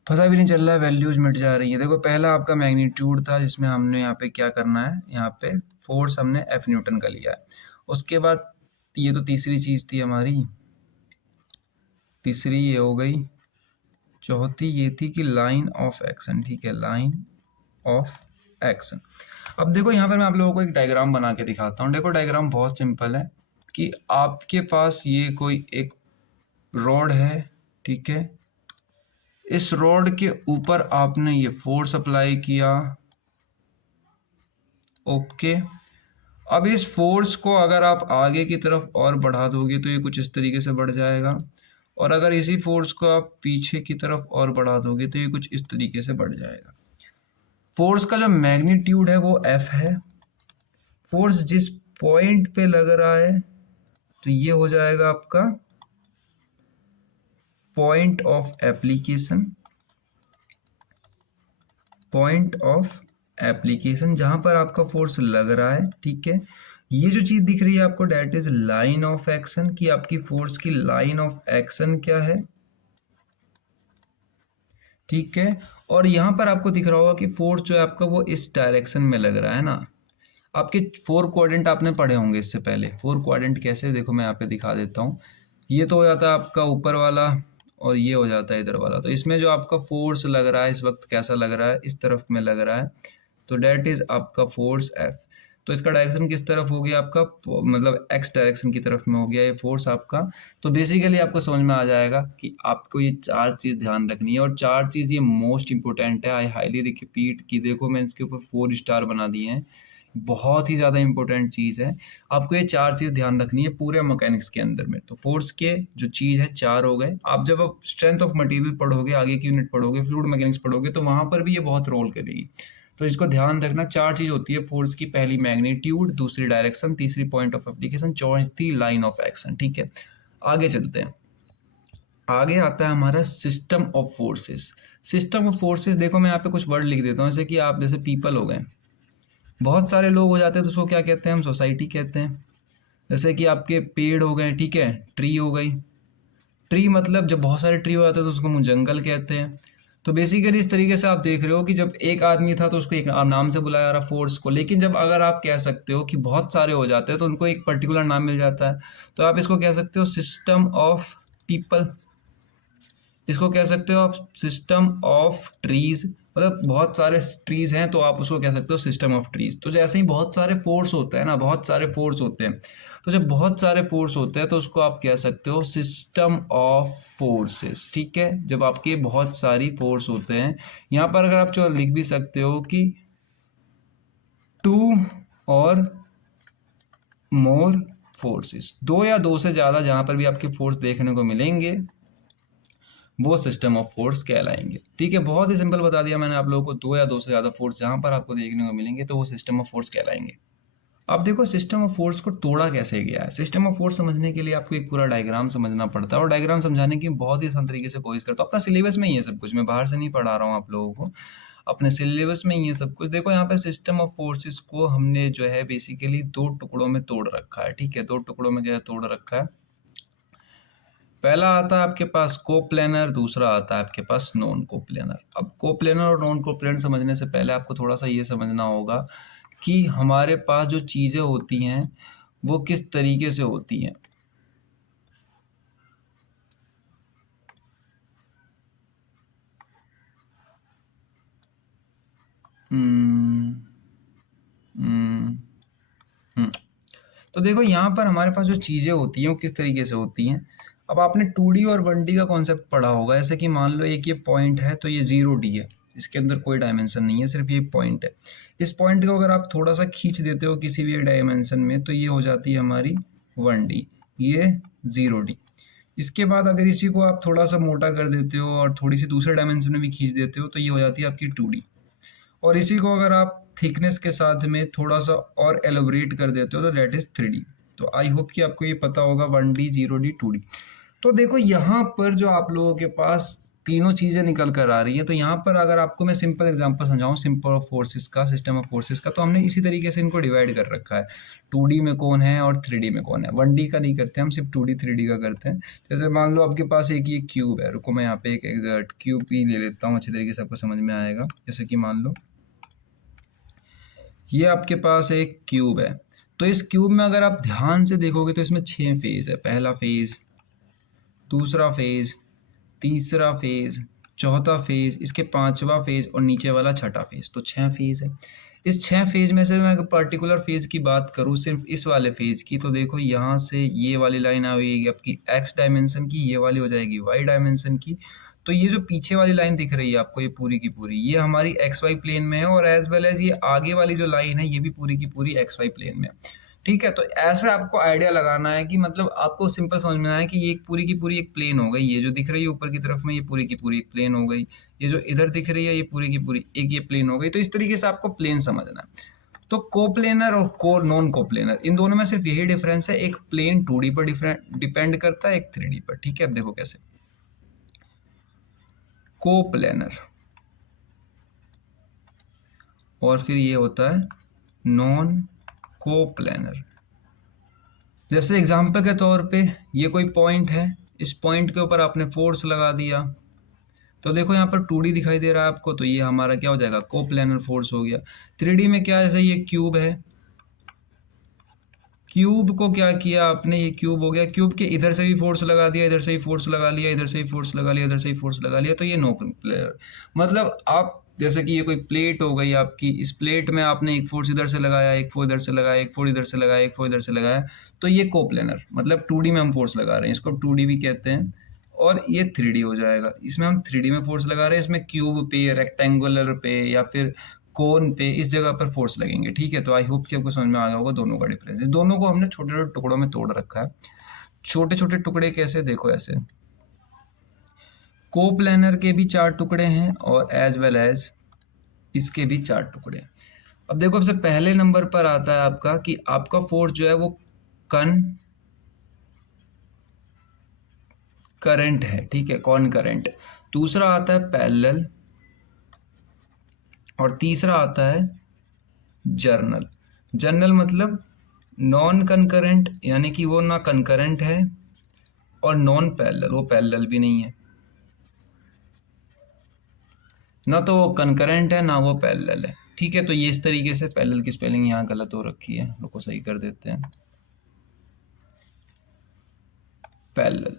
पता भी नहीं चल रहा है, वैल्यूज मिट जा रही है। देखो पहला आपका मैग्नीट्यूड था, जिसमें हमने यहाँ पे क्या करना है, यहाँ पे फोर्स हमने एफ न्यूटन का लिया है। उसके बाद ये तो तीसरी चीज थी हमारी, तीसरी ये हो गई। चौथी ये थी कि लाइन ऑफ एक्शन, ठीक है, लाइन ऑफ एक्शन। अब देखो यहाँ पर मैं आप लोगों को एक डायग्राम बना के दिखाता हूँ। देखो डायग्राम बहुत सिंपल है, कि आपके पास ये कोई एक रॉड है, ठीक है। इस रॉड के ऊपर आपने ये फोर्स अप्लाई किया, ओके। अब इस फोर्स को अगर आप आगे की तरफ और बढ़ा दोगे तो ये कुछ इस तरीके से बढ़ जाएगा, और अगर इसी फोर्स को आप पीछे की तरफ और बढ़ा दोगे तो ये कुछ इस तरीके से बढ़ जाएगा। फोर्स का जो मैग्नीट्यूड है वो एफ है। फोर्स जिस पॉइंट पे लग रहा है तो ये हो जाएगा आपका point of application, point of application जहां पर आपका फोर्स लग रहा है, ठीक है। ये जो चीज दिख रही है आपको, that is line of action, कि आपकी फोर्स की लाइन ऑफ एक्शन क्या है, ठीक है। और यहां पर आपको दिख रहा होगा कि फोर्स जो है आपका वो इस डायरेक्शन में लग रहा है ना। आपके 4 क्वाड्रेंट आपने पढ़े होंगे इससे पहले। 4 क्वाड्रेंट कैसे, देखो मैं यहाँ पे दिखा देता हूँ। ये तो हो जाता है आपका ऊपर वाला, और ये हो जाता है इधर वाला। तो इसमें जो आपका फोर्स लग रहा है इस वक्त कैसा लग रहा है, इस तरफ में लग रहा है, तो डेट इज आपका फोर्स एफ। तो इसका डायरेक्शन किस तरफ हो गया आपका, मतलब एक्स डायरेक्शन की तरफ में हो गया ये फोर्स आपका। तो बेसिकली आपको समझ में आ जाएगा कि आपको ये चार चीज़ ध्यान रखनी है, और चार चीज़ ये मोस्ट इंपॉर्टेंट है। आई हाईली रिपीट कि देखो मैं इसके ऊपर 4 स्टार बना दिए हैं, बहुत ही ज़्यादा इंपॉर्टेंट चीज़ है। आपको ये चार चीज़ ध्यान रखनी है पूरे मैकेनिक्स के अंदर में। तो फोर्स के जो चीज़ है चार हो गए। आप जब आप स्ट्रेंथ ऑफ मटेरियल पढ़ोगे, आगे की यूनिट पढ़ोगे, फ्लूइड मैकेनिक्स पढ़ोगे, तो वहाँ पर भी ये बहुत रोल करेगी। तो इसको ध्यान रखना, चार चीज़ होती है फोर्स की। पहली मैग्नीट्यूड, दूसरी डायरेक्शन, तीसरी पॉइंट ऑफ एप्लीकेशन, चौथी लाइन ऑफ एक्शन। ठीक है, आगे चलते हैं। आगे आता है हमारा system of forces. System of forces, देखो मैं यहाँ पे कुछ वर्ड लिख देता हूँ, जैसे कि आप जैसे पीपल हो गए, बहुत सारे लोग हो जाते हैं तो उसको क्या कहते हैं हम, सोसाइटी कहते हैं। जैसे कि आपके पेड़ हो गए, ठीक है, ट्री हो गई। ट्री मतलब जब बहुत सारे ट्री हो जाते हैं तो उसको हम जंगल कहते हैं। तो बेसिकली इस तरीके से आप देख रहे हो कि जब एक आदमी था तो उसको एक नाम से बुलाया जा रहा फोर्स को, लेकिन जब अगर आप कह सकते हो कि बहुत सारे हो जाते हैं तो उनको एक पर्टिकुलर नाम मिल जाता है। तो आप इसको कह सकते हो सिस्टम ऑफ पीपल, इसको कह सकते हो आप सिस्टम ऑफ ट्रीज, मतलब बहुत सारे ट्रीज हैं तो आप उसको कह सकते हो सिस्टम ऑफ ट्रीज। तो जैसे ही बहुत सारे फोर्स होते हैं ना, बहुत सारे फोर्स होते हैं, तो जब बहुत सारे फोर्स होते हैं तो उसको आप कह सकते हो सिस्टम ऑफ फोर्सेस। ठीक है, जब आपके बहुत सारी फोर्स होते हैं, यहाँ पर अगर आप जो लिख भी सकते हो कि टू और मोर फोर्सेस, दो या दो से ज़्यादा जहाँ पर भी आपके फोर्स देखने को मिलेंगे वो सिस्टम ऑफ फोर्स कहलाएंगे। ठीक है, बहुत ही सिंपल बता दिया मैंने आप लोगों को, दो या दो से ज़्यादा फोर्स जहाँ पर आपको देखने को मिलेंगे तो वो सिस्टम ऑफ फोर्स कहलाएंगे। अब देखो सिस्टम ऑफ फोर्स को तोड़ा कैसे गया है। सिस्टम ऑफ फोर्स समझने के लिए आपको एक पूरा डायग्राम समझना पड़ता है, और डायग्राम समझाने की बहुत ही आसान तरीके से कोशिश करता हूँ। अपना सिलेबस में ही है सब कुछ, मैं बाहर से नहीं पढ़ा रहा हूँ आप लोगों को, अपने सिलेबस में ही है सब कुछ। देखो यहाँ पे सिस्टम ऑफ फोर्सेस को हमने जो है बेसिकली दो टुकड़ों में तोड़ रखा है। ठीक है, दो टुकड़ों में जो है तोड़ रखा है। पहला आता है आपके पास कोप्लेनर, दूसरा आता है आपके पास नॉन कोप्लेनर। अब कोप्लेनर और नॉन कोप्लेनर समझने से पहले आपको थोड़ा सा ये समझना होगा कि हमारे पास जो चीज़ें होती हैं वो किस तरीके से होती हैं। हम्म, हम्म, हम्म। तो देखो यहाँ पर हमारे पास जो चीज़ें होती हैं वो किस तरीके से होती हैं। अब आपने 2D और 1D का कॉन्सेप्ट पढ़ा होगा। जैसे कि मान लो एक ये पॉइंट है तो ये 0D है, इसके अंदर कोई डायमेंशन नहीं है, सिर्फ ये पॉइंट है। इस पॉइंट को अगर आप थोड़ा सा खींच देते हो किसी भी डायमेंशन में तो ये हो जाती है हमारी 1D, ये 0D। इसके बाद अगर इसी को आप थोड़ा सा मोटा कर देते हो और थोड़ी सी दूसरे डायमेंशन में भी खींच देते हो तो ये हो जाती है आपकी 2D। और इसी को अगर आप थिकनेस के साथ में थोड़ा सा और एलोबरेट कर देते हो तो दैट इज 3D। तो आई होप कि आपको ये पता होगा 1D, 0D, 2D। तो देखो यहाँ पर जो आप लोगों के पास तीनों चीज़ें निकल कर आ रही हैं, तो यहाँ पर अगर आपको मैं सिंपल एग्जांपल समझाऊं सिंपल ऑफ फोर्सेस का, सिस्टम ऑफ फोर्सेस का, तो हमने इसी तरीके से इनको डिवाइड कर रखा है। 2D में कौन है और 3D में कौन है। 1D का नहीं करते हम, सिर्फ 2D 3D का करते हैं। जैसे मान लो आपके पास एक ये क्यूब है, रुको मैं यहाँ पे एक क्यूब ही ले लेता हूँ, अच्छी तरीके से आपको समझ में आएगा। जैसे कि मान लो ये आपके पास एक क्यूब है, तो इस क्यूब में अगर आप ध्यान से देखोगे तो इसमें 6 फेज है। पहला फेज, दूसरा फेज, तीसरा फेज, चौथा फेज, इसके पांचवा फेज और नीचे वाला छठा फेज। तो 6 फेज है। इस 6 फेज में से मैं पर्टिकुलर फेज की बात करूँ, सिर्फ इस वाले फेज की, तो देखो यहाँ से ये वाली लाइन आएगी आपकी एक्स डायमेंशन की, ये वाली हो जाएगी वाई डायमेंशन की। तो ये जो पीछे वाली लाइन दिख रही है आपको, ये पूरी की पूरी ये हमारी एक्स वाई प्लेन में है, और एज वेल एज ये आगे वाली जो लाइन है ये भी पूरी की पूरी एक्स वाई प्लेन में है। ठीक है, तो ऐसे आपको आइडिया लगाना है कि मतलब आपको सिंपल समझ में आया कि ये एक पूरी की पूरी एक प्लेन हो गई। ये जो दिख रही है ऊपर की तरफ में ये पूरी की पूरी एक प्लेन हो गई, ये जो इधर दिख रही है ये पूरी की पूरी एक ये प्लेन हो गई। तो इस तरीके से आपको प्लेन समझना है। तो कोप्लेनर और को नॉन कोप्लेनर, इन दोनों में सिर्फ यही डिफरेंस है, एक प्लेन 2D पर डिपेंड करता है, एक 3D पर। ठीक है, अब देखो कैसे। कोप्लेनर और फिर ये होता है नॉन कोप्लेनर। जैसे एग्जाम्पल के तौर पे ये कोई पॉइंट है, इस पॉइंट के ऊपर आपने फोर्स लगा दिया, तो देखो यहाँ पर 2D दिखाई दे रहा है आपको, तो ये हमारा क्या हो जाएगा, कोप्लेनर फोर्स हो गया। 3D में क्या है, जैसे ये क्यूब है, क्यूब को क्या किया आपने, ये क्यूब हो गया, क्यूब के इधर से भी फोर्स लगा दिया, इधर से भी फोर्स लगा लिया, इधर से भी फोर्स लगा लिया, इधर से भी फोर्स लगा लिया, तो ये नो कोप्लेनर। मतलब आप जैसे कि ये कोई प्लेट हो गई आपकी, इस प्लेट में आपने एक फोर्स इधर से लगाया, एक फोर्स इधर से लगाया, एक फोर्स इधर से लगाया, एक फोर्स इधर से लगाया, तो ये कोप्लेनर मतलब 2D में हम फोर्स लगा रहे हैं, इसको 2D भी कहते हैं। और ये 3D हो जाएगा, इसमें हम 3D में फोर्स लगा रहे हैं, इसमें क्यूब पे, रेक्टेंगुलर पे या फिर कोन पे, इस जगह पर फोर्स लगेंगे। ठीक है, तो आई होप कि आपको समझ में आ गया होगा दोनों का डिफरेंस। इस दोनों को हमने छोटे छोटे टुकड़ों में तोड़ रखा है। छोटे छोटे टुकड़े कैसे, देखो ऐसे, कोप्लेनर के भी 4 टुकड़े हैं और एज वेल एज इसके भी 4 टुकड़े। अब देखो सबसे पहले नंबर पर आता है आपका कि आपका फोर्स जो है वो करंट है, ठीक है, कौन करंट। दूसरा आता है पैरेलल और तीसरा आता है जर्नल। जर्नल मतलब नॉन कंकरेंट, यानी कि वो ना कंकरेंट है, और नॉन पैरेलल, वो पैरेलल भी नहीं है, ना तो वो कंकरेंट है ना वो पैरेलल है। ठीक है, तो ये इस तरीके से, पैरेलल की स्पेलिंग यहाँ गलत हो रखी है, उसको सही कर देते हैं। Parallel,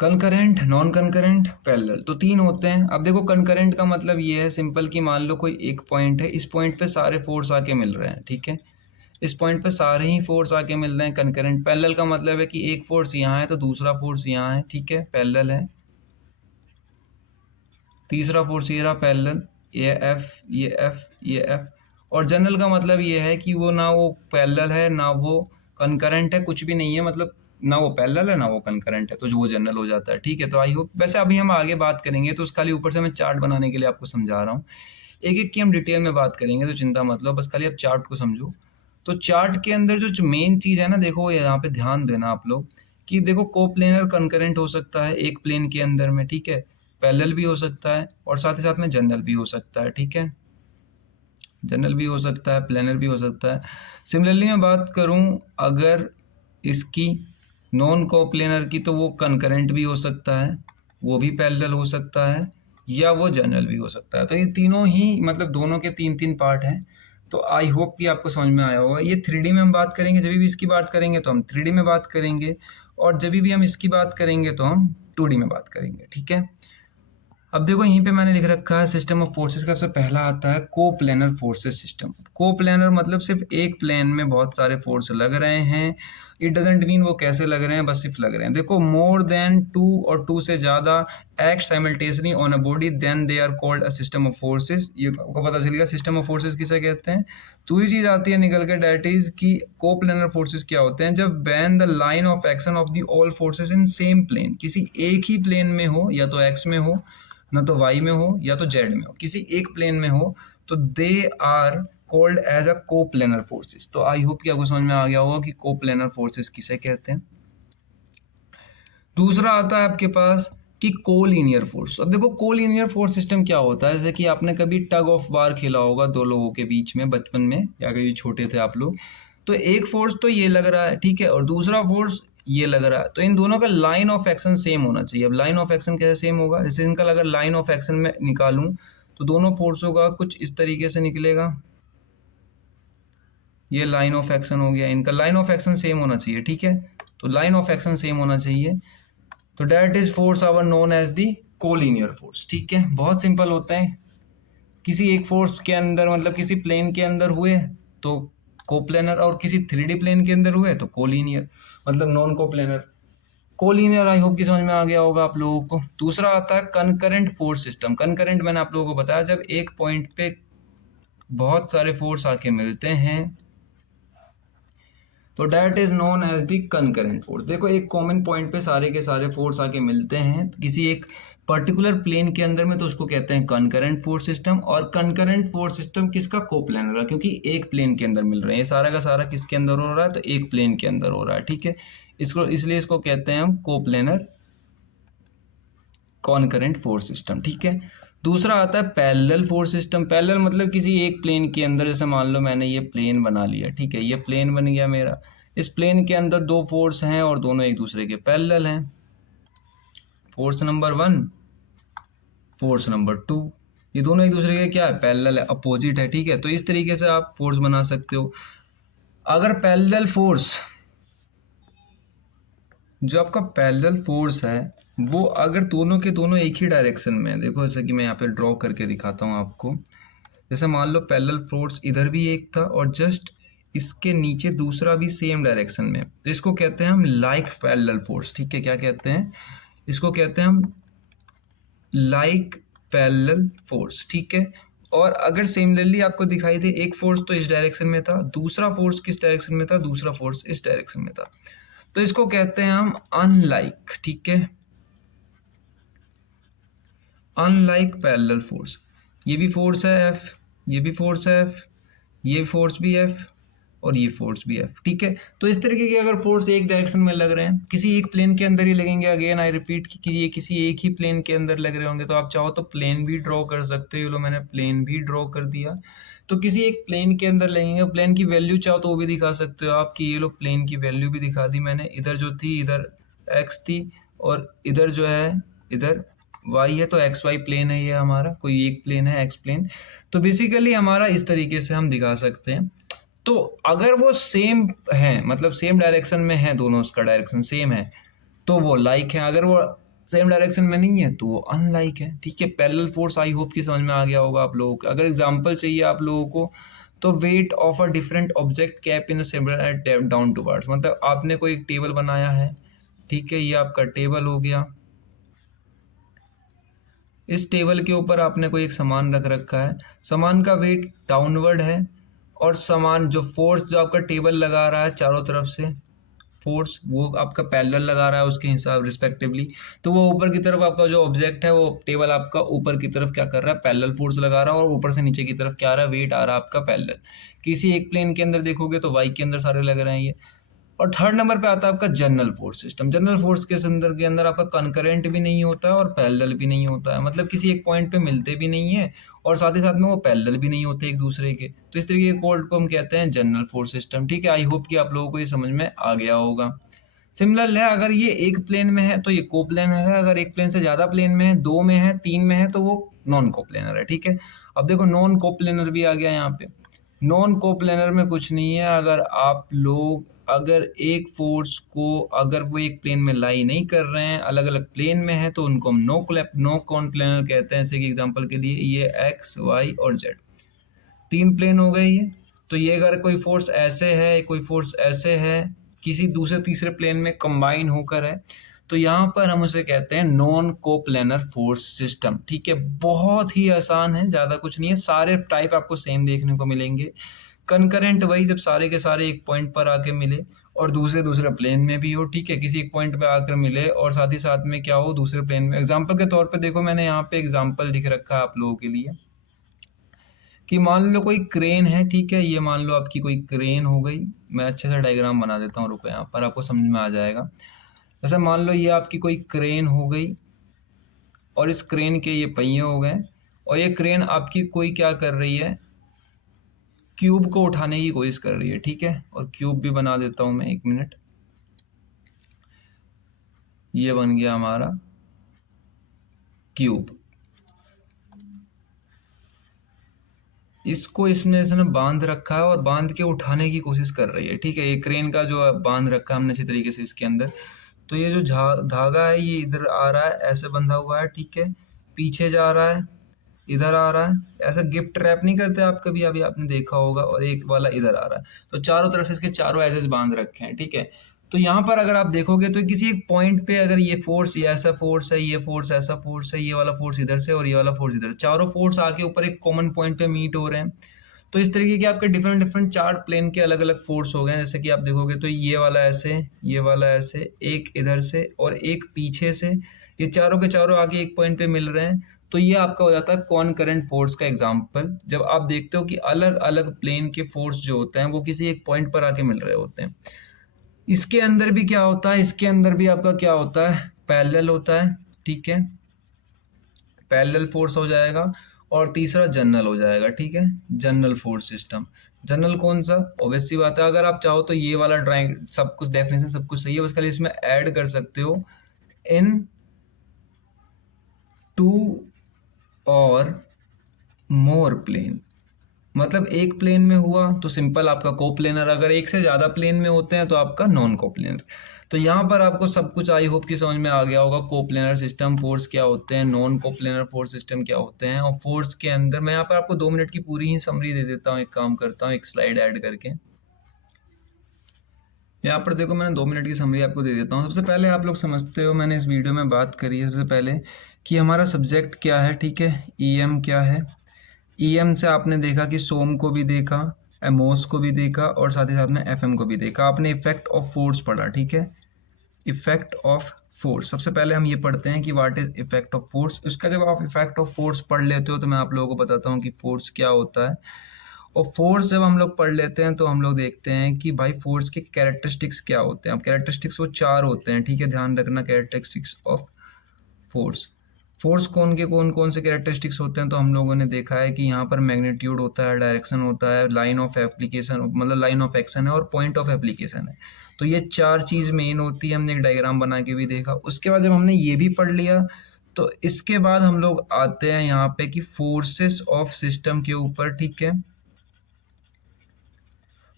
concurrent, non concurrent, parallel, तो 3 होते हैं। अब देखो कंकरेंट का मतलब ये है सिंपल कि मान लो कोई एक पॉइंट है, इस पॉइंट पे सारे फोर्स आके मिल रहे हैं, ठीक है, इस पॉइंट पे सारे ही फोर्स आके मिल रहे हैं, कंकरेंट। पैरेलल का मतलब है कि एक फोर्स यहाँ है तो दूसरा फोर्स यहाँ है, ठीक है, पैरेलल है। तीसरा फोर्स ये रहा पैरेलल, ये एफ, ये एफ, ये एफ। और जनरल का मतलब ये है कि वो ना वो पैरेलल है ना वो कंकरेंट है, कुछ भी नहीं है, मतलब ना वो पैरेलल है ना वो कंकरेंट है, तो जो वो जनरल हो जाता है। ठीक है, तो आई होप, वैसे अभी हम आगे बात करेंगे, तो उसका खाली ऊपर से मैं चार्ट बनाने के लिए आपको समझा रहा हूँ, एक एक की हम डिटेल में बात करेंगे, तो चिंता मत लो, बस खाली आप चार्ट को समझो। तो चार्ट के अंदर जो मेन चीज़ है ना, देखो यहाँ पे ध्यान देना आप लोग कि देखो कोप्लेनर कंकरेंट हो सकता है एक प्लेन के अंदर में, ठीक है, पैरेलल भी हो सकता है और साथ ही साथ में जनरल भी हो सकता है। ठीक है, जनरल भी हो सकता है, प्लेनर भी हो सकता है। सिमिलरली मैं बात करूं अगर इसकी नॉन कोप्लेनर की, तो वो कंकरेंट भी हो सकता है, वो भी पैरेलल हो सकता है, या वो जनरल भी हो सकता है। तो ये तीनों ही मतलब दोनों के 3-3 पार्ट हैं। तो आई होप कि आपको समझ में आया होगा। ये 3D में हम बात करेंगे, जब भी इसकी बात करेंगे तो हम 3D में बात करेंगे, और जब भी हम इसकी बात करेंगे तो हम 2D में बात करेंगे। ठीक है, अब देखो यहीं पे मैंने लिख रखा है सिस्टम ऑफ फोर्सेस का सबसे पहला आता है कोप्लेनर फोर्सेस सिस्टम। कोप्लेनर मतलब सिर्फ एक प्लेन में बहुत सारे फोर्स लग रहे हैं। इट डजेंट मीन वो कैसे लग रहे हैं, बस सिर्फ लग रहे हैं। देखो मोर देन 2 और 2 से ज़्यादा act simultaneously on a body, then they are called a system of forces. ये आपको पता चलेगा सिस्टम ऑफ फोर्सेस किसे कहते हैं। तो ये चीज़ आती है निकल के, डेट इज कि कोप्लेनर फोर्सेस क्या होते हैं, जब when the line of action of the all forces in same plane, किसी एक ही प्लेन में हो, या तो एक्स में हो, ना तो वाई में हो, या तो जेड में हो, किसी एक प्लेन में हो, तो they are called as a coplanar forces. तो आई होप कि आपको समझ में आ गया होगा कि कोप्लेनर फोर्सेस किसे कहते हैं। दूसरा आता है आपके पास कि कोलिनियर फोर्स। अब देखो कोलिनियर फोर्स सिस्टम क्या होता है, जैसे कि आपने कभी टग ऑफ वार खेला होगा दो लोगों के बीच में बचपन में, या कभी छोटे थे आप लोग, तो एक फोर्स तो ये लग रहा है, ठीक है, और दूसरा फोर्स ये लग रहा है, तो इन दोनों का लाइन ऑफ एक्शन सेम होना चाहिए। अब लाइन ऑफ एक्शन कैसे सेम होगा, जैसे इनका अगर लाइन ऑफ एक्शन में निकालूं तो दोनों फोर्सों का कुछ इस तरीके से निकलेगा, ये लाइन ऑफ एक्शन हो गया, इनका लाइन ऑफ एक्शन सेम होना चाहिए। ठीक है, तो लाइन ऑफ एक्शन सेम होना चाहिए, तो that is force are known as the collinear force. ठीक है, बहुत सिंपल होता है, किसी एक फोर्स के अंदर मतलब किसी प्लेन के अंदर हुए तो कोप्लेनर, और किसी 3D प्लेन के अंदर हुए तो कोलिनियर, मतलब non coplanar. Collinear I hope कि समझ में आ गया होगा आप लोगों को। दूसरा आता है कनकरेंट फोर्स सिस्टम। कनकरेंट मैंने आप लोगों को बताया, जब एक पॉइंट पे बहुत सारे फोर्स आके मिलते हैं तो that is known as the concurrent force. देखो एक कॉमन पॉइंट पे सारे के सारे फोर्स आके मिलते हैं किसी एक पर्टिकुलर प्लेन के अंदर में, तो उसको कहते हैं कनकरेंट फोर्स सिस्टम। और कनकरेंट फोर्स सिस्टम किसका, कोप्लेनर का, क्योंकि एक प्लेन के अंदर मिल रहे हैं, ये सारा का सारा किसके अंदर हो रहा है, तो एक प्लेन के अंदर हो रहा है। ठीक है, इसको इसलिए इसको कहते हैं हम कोप्लेनर कॉनकरेंट फोर्स सिस्टम। ठीक है, दूसरा आता है पैरेलल फोर्स सिस्टम। पैरेलल मतलब किसी एक प्लेन के अंदर, जैसे मान लो मैंने ये प्लेन बना लिया, ठीक है, ये प्लेन बन गया मेरा, इस प्लेन के अंदर दो फोर्स हैं और दोनों एक दूसरे के पैरेलल हैं, फोर्स नंबर 1, फोर्स नंबर 2, ये दोनों एक दूसरे के क्या है, पैरेलल है, अपोजिट है। ठीक है, तो इस तरीके से आप फोर्स बना सकते हो। अगर पैरेलल फोर्स जो आपका पैरेलल फोर्स है वो अगर दोनों के दोनों एक ही डायरेक्शन में है, देखो जैसे कि मैं यहाँ पे ड्रॉ करके दिखाता हूँ आपको। जैसे मान लो पैरेलल फोर्स इधर भी एक था और जस्ट इसके नीचे दूसरा भी सेम डायरेक्शन में, तो इसको कहते हैं हम लाइक पैरेलल फोर्स। ठीक है, क्या कहते हैं इसको? कहते हैं हम लाइक पैरेलल फोर्स। ठीक है, और अगर सिमिलरली आपको दिखाई दे एक फोर्स तो इस डायरेक्शन में था, दूसरा फोर्स किस डायरेक्शन में था, दूसरा फोर्स इस डायरेक्शन में था, तो इसको कहते हैं हम अनलाइक। ठीक है, अनलाइक पैरेलल फोर्स। ये भी फोर्स है एफ, ये भी फोर्स है एफ, ये फोर्स भी एफ और ये फोर्स भी एफ। ठीक है, तो इस तरीके के अगर फोर्स एक डायरेक्शन में लग रहे हैं, किसी एक प्लेन के अंदर ही लगेंगे, अगेन आई रिपीट कि ये किसी एक ही प्लेन के अंदर लग रहे होंगे, तो आप चाहो तो प्लेन भी ड्रॉ कर सकते हो। लो मैंने प्लेन भी ड्रॉ कर दिया, तो किसी एक प्लेन के अंदर लगेंगे। प्लेन की वैल्यू चाहो तो वो भी दिखा सकते हो आप, कि ये लो प्लेन की वैल्यू भी दिखा दी मैंने। इधर जो थी इधर एक्स थी और इधर जो है इधर वाई है, तो एक्स वाई प्लेन है ये हमारा, कोई एक प्लेन है एक्स प्लेन। तो बेसिकली हमारा इस तरीके से हम दिखा सकते हैं। तो अगर वो सेम है, मतलब सेम डायरेक्शन में है, दोनों उसका डायरेक्शन सेम है, तो वो लाइक है। अगर वो सेम डायरेक्शन में नहीं है तो वो अनलाइक है। ठीक है, पैरेलल फोर्स आई होप कि समझ में आ गया होगा आप लोगों को। अगर एग्जांपल चाहिए आप लोगों को, तो weight of a different object cap in similar down towards, मतलब आपने कोई एक टेबल बनाया है। ठीक है, ये आपका टेबल हो गया। इस टेबल के ऊपर आपने कोई एक सामान रख रखा है, सामान का वेट डाउनवर्ड है, और सामान जो फोर्स जो आपका टेबल लगा रहा है चारों तरफ से फोर्स, वो आपका पैरेलल लगा रहा है उसके हिसाब रिस्पेक्टिवली, तो वो ऊपर की तरफ आपका जो ऑब्जेक्ट है वो टेबल आपका ऊपर की तरफ क्या कर रहा है, पैरेलल फोर्स लगा रहा है, और ऊपर से नीचे की तरफ क्या आ रहा है, वेट आ रहा है आपका पैरेलल। किसी एक प्लेन के अंदर देखोगे तो वाई के अंदर सारे लग रहे हैं ये। और थर्ड नंबर पे आता है आपका general force system. General force के संदर्भ के अंदर आपका कंकरेंट भी नहीं होता है और पैरेलल भी नहीं होता है, मतलब किसी एक पॉइंट पे मिलते भी नहीं है और साथ ही साथ में वो पैरेलल भी नहीं होते एक दूसरे के। तो इस तरीके के कोड को हम कहते हैं जनरल फोर्स सिस्टम। ठीक है, आई होप कि आप लोगों को ये समझ में आ गया होगा। सिमिलर है, अगर ये एक प्लेन में है तो ये कोप्लेनर है, अगर एक प्लेन से ज्यादा प्लेन में है, दो में है, तीन में है, तो वो नॉन कोप्लेनर है। ठीक है, अब देखो नॉन कोप्लेनर भी आ गया यहाँ पे। नॉन कोप्लेनर में कुछ नहीं है, अगर आप लोग अगर एक फोर्स को अगर वो एक प्लेन में लाई नहीं कर रहे हैं, अलग अलग प्लेन में है, तो उनको हम नो कॉन्प्लेनर कहते हैं। जैसे कि एग्जांपल के लिए ये एक्स वाई और जेड तीन प्लेन हो गए ये। तो ये अगर कोई फोर्स ऐसे है, कोई फोर्स ऐसे है, किसी दूसरे तीसरे प्लेन में कंबाइन होकर है, तो यहाँ पर हम उसे कहते हैं नॉन कोप्लेनर फोर्स सिस्टम। ठीक है, बहुत ही आसान है, ज़्यादा कुछ नहीं है, सारे टाइप आपको सेम देखने को मिलेंगे। कंकरेंट वही जब सारे के सारे एक पॉइंट पर आके मिले और दूसरे दूसरे प्लेन में भी हो। ठीक है, किसी एक पॉइंट पे आकर मिले और साथ ही साथ में क्या हो, दूसरे प्लेन में। एग्जाम्पल के तौर पे देखो मैंने यहाँ पे एग्जाम्पल लिख रखा है आप लोगों के लिए, कि मान लो कोई क्रेन है। ठीक है, ये मान लो आपकी कोई क्रेन हो गई। मैं अच्छे से डायग्राम बना देता हूँ, रुको, यहाँ पर आपको समझ में आ जाएगा। जैसे मान लो ये आपकी कोई क्रेन हो गई और इस क्रेन के ये पहिए हो गए, और ये क्रेन आपकी कोई क्या कर रही है, क्यूब को उठाने की कोशिश कर रही है। ठीक है, और क्यूब भी बना देता हूँ मैं, एक मिनट। ये बन गया हमारा क्यूब। इसको इसने बांध रखा है और बांध के उठाने की कोशिश कर रही है। ठीक है, ये क्रेन का जो बांध रखा है हमने अच्छी तरीके से इसके अंदर। तो ये जो धागा है ये इधर आ रहा है, ऐसे बंधा हुआ है। ठीक है, पीछे जा रहा है, इधर आ रहा है, ऐसा गिफ्ट रैप नहीं करते आप कभी, अभी आपने देखा होगा, और एक वाला इधर आ रहा है। तो चारों तरफ से इसके चारों एजेस बांध रखे हैं। ठीक है, तो यहाँ पर अगर आप देखोगे तो किसी एक पॉइंट पे अगर ये फोर्स, ये ऐसा फोर्स है, ये फोर्स ऐसा फोर्स है, ये वाला फोर्स इधर से और ये वाला फोर्स इधर, चारों फोर्स आके ऊपर एक कॉमन पॉइंट पे मीट हो रहे हैं। तो इस तरीके के आपके डिफरेंट डिफरेंट चार प्लेन के अलग अलग फोर्स हो गए। जैसे कि आप देखोगे तो ये वाला ऐसे, ये वाला ऐसे, एक इधर से और एक पीछे से, ये चारों के चारों आगे एक पॉइंट पे मिल रहे हैं। तो ये आपका हो जाता है कॉनकरेंट फोर्स का एग्जाम्पल, जब आप देखते हो कि अलग अलग प्लेन के फोर्स जो होते हैं वो किसी एक पॉइंट पर आके मिल रहे होते हैं। इसके अंदर भी क्या होता है, इसके अंदर भी आपका क्या होता है, पैरेलल होता है। ठीक है, पैरेलल फोर्स हो जाएगा, और तीसरा जनरल हो जाएगा। ठीक है, जनरल फोर्स सिस्टम। जनरल कौन सा, ऑब्वियस सी बात है, अगर आप चाहो तो ये वाला ड्राइंग, सब कुछ डेफिनेशन सब कुछ सही है, बस खाली इसमें ऐड कर सकते हो इन टू और मोर प्लेन। मतलब एक प्लेन में हुआ तो सिंपल आपका कोप्लेनर, अगर एक से ज़्यादा प्लेन में होते हैं तो आपका नॉन कोप्लेनर। तो यहाँ पर आपको सब कुछ आई होप कि समझ में आ गया होगा। कोप्लेनर सिस्टम फोर्स क्या होते हैं, नॉन कोप्लेनर फोर्स सिस्टम क्या होते हैं, और फोर्स के अंदर मैं यहाँ पर आपको 2 मिनट की पूरी ही समरी दे देता हूँ। एक काम करता हूँ, एक स्लाइड ऐड करके यहाँ पर देखो, मैंने 2 मिनट की समरी आपको दे देता हूँ। सबसे पहले आप लोग समझते हो, मैंने इस वीडियो में बात करी है सबसे पहले कि हमारा सब्जेक्ट क्या है, ठीक है। ईएम क्या है। ईएम से आपने देखा कि सोम को भी देखा, एमोस को भी देखा, और साथ ही साथ में एफएम को भी देखा। आपने इफेक्ट ऑफ फोर्स पढ़ा, ठीक है। इफेक्ट ऑफ फोर्स, सबसे पहले हम ये पढ़ते हैं कि what is effect of force. उसका जब आप इफेक्ट ऑफ फोर्स पढ़ लेते हो तो मैं आप लोगों को बताता हूँ कि फोर्स क्या होता है। और फोर्स जब हम लोग पढ़ लेते हैं तो हम लोग देखते हैं कि भाई फोर्स के कैरेक्टरिस्टिक्स क्या होते हैं। अब कैरेक्टरिस्टिक्स वो 4 होते हैं, ठीक है, ध्यान रखना। कैरेक्टरिस्टिक्स ऑफ फोर्स, फोर्स कौन कौन से कैरेक्टरिस्टिक्स होते हैं, तो हम लोगों ने देखा है कि यहाँ पर मैग्नीट्यूड होता है, डायरेक्शन होता है, लाइन ऑफ एप्लीकेशन मतलब लाइन ऑफ एक्शन है, और पॉइंट ऑफ एप्लीकेशन है। तो ये 4 चीज़ मेन होती है। हमने एक डायग्राम बना के भी देखा। उसके बाद जब हमने ये भी पढ़ लिया तो इसके बाद हम लोग आते हैं यहाँ पे कि फोर्सेस ऑफ सिस्टम के ऊपर, ठीक है।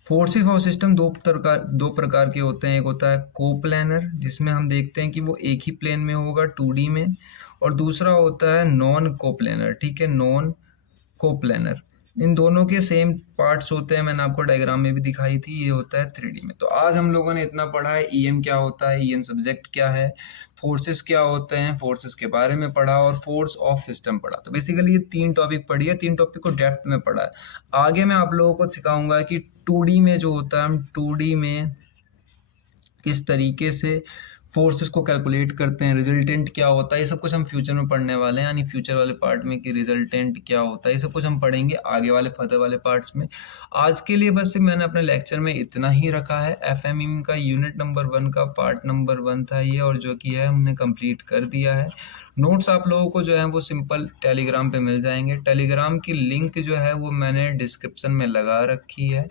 फोर्सेस ऑफ सिस्टम दो प्रकार के होते हैं। एक होता है कोप्लैनर, जिसमें हम देखते हैं कि वो एक ही प्लेन में होगा 2D में, और दूसरा होता है नॉन कोप्लैनर, ठीक है, नॉन कोप्लैनर। इन दोनों के सेम पार्ट्स होते हैं, मैंने आपको डायग्राम में भी दिखाई थी। ये होता है 3D में। तो आज हम लोगों ने इतना पढ़ा है। ईएम क्या होता है, ईएम सब्जेक्ट क्या है, फोर्सेस क्या होते हैं, फोर्सेस के बारे में पढ़ा, और फोर्स ऑफ सिस्टम पढ़ा। तो बेसिकली ये 3 टॉपिक पढ़ी है, 3 टॉपिक को डेप्थ में पढ़ा है। आगे मैं आप लोगों को सिखाऊंगा कि 2D में जो होता है, हम 2D में किस तरीके से फोर्सेस को कैलकुलेट करते हैं, रिजल्टेंट क्या होता है, ये सब कुछ हम फ्यूचर में पढ़ने वाले हैं। यानी फ्यूचर वाले पार्ट में कि रिजल्टेंट क्या होता है, ये सब कुछ हम पढ़ेंगे आगे वाले फर्दर वाले पार्ट्स में। आज के लिए बस मैंने अपने लेक्चर में इतना ही रखा है। एफएमईएम का यूनिट नंबर 1 का पार्ट नंबर 1 था ये, और जो कि है हमने कंप्लीट कर दिया है। नोट्स आप लोगों को जो है वो सिंपल टेलीग्राम पे मिल जाएंगे। टेलीग्राम की लिंक जो है वो मैंने डिस्क्रिप्शन में लगा रखी है,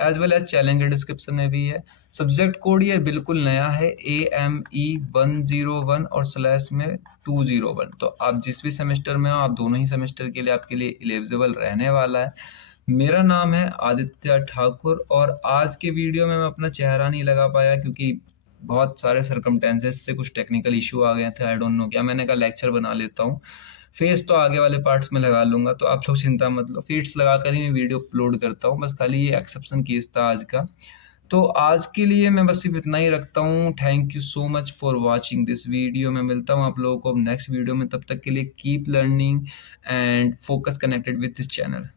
as well as challenge description में भी है। सब्जेक्ट कोड ये बिल्कुल नया है, AME101 और स्लैश में 201। तो आप जिस भी सेमेस्टर में हो, आप दोनों ही सेमेस्टर के लिए आपके लिए एलिजिबल रहने वाला है। मेरा नाम है आदित्य ठाकुर, और आज के वीडियो में मैं अपना चेहरा नहीं लगा पाया क्योंकि बहुत सारे सरकमटेंसेस से कुछ टेक्निकल इशू आ गए थे। आई डोंट नो क्या, मैंने कहा लेक्चर बना लेता हूँ। फेस तो आगे वाले पार्ट्स में लगा लूंगा, तो आप लोग चिंता मत लो। फेस लगा कर ही मैं वीडियो अपलोड करता हूँ, बस खाली ये एक्सेप्शन केस था आज का। तो आज के लिए मैं बस सिर्फ इतना ही रखता हूँ। Thank you so much for watching this video. मैं मिलता हूँ आप लोगों को नेक्स्ट वीडियो में। तब तक के लिए keep learning and focus connected with this channel.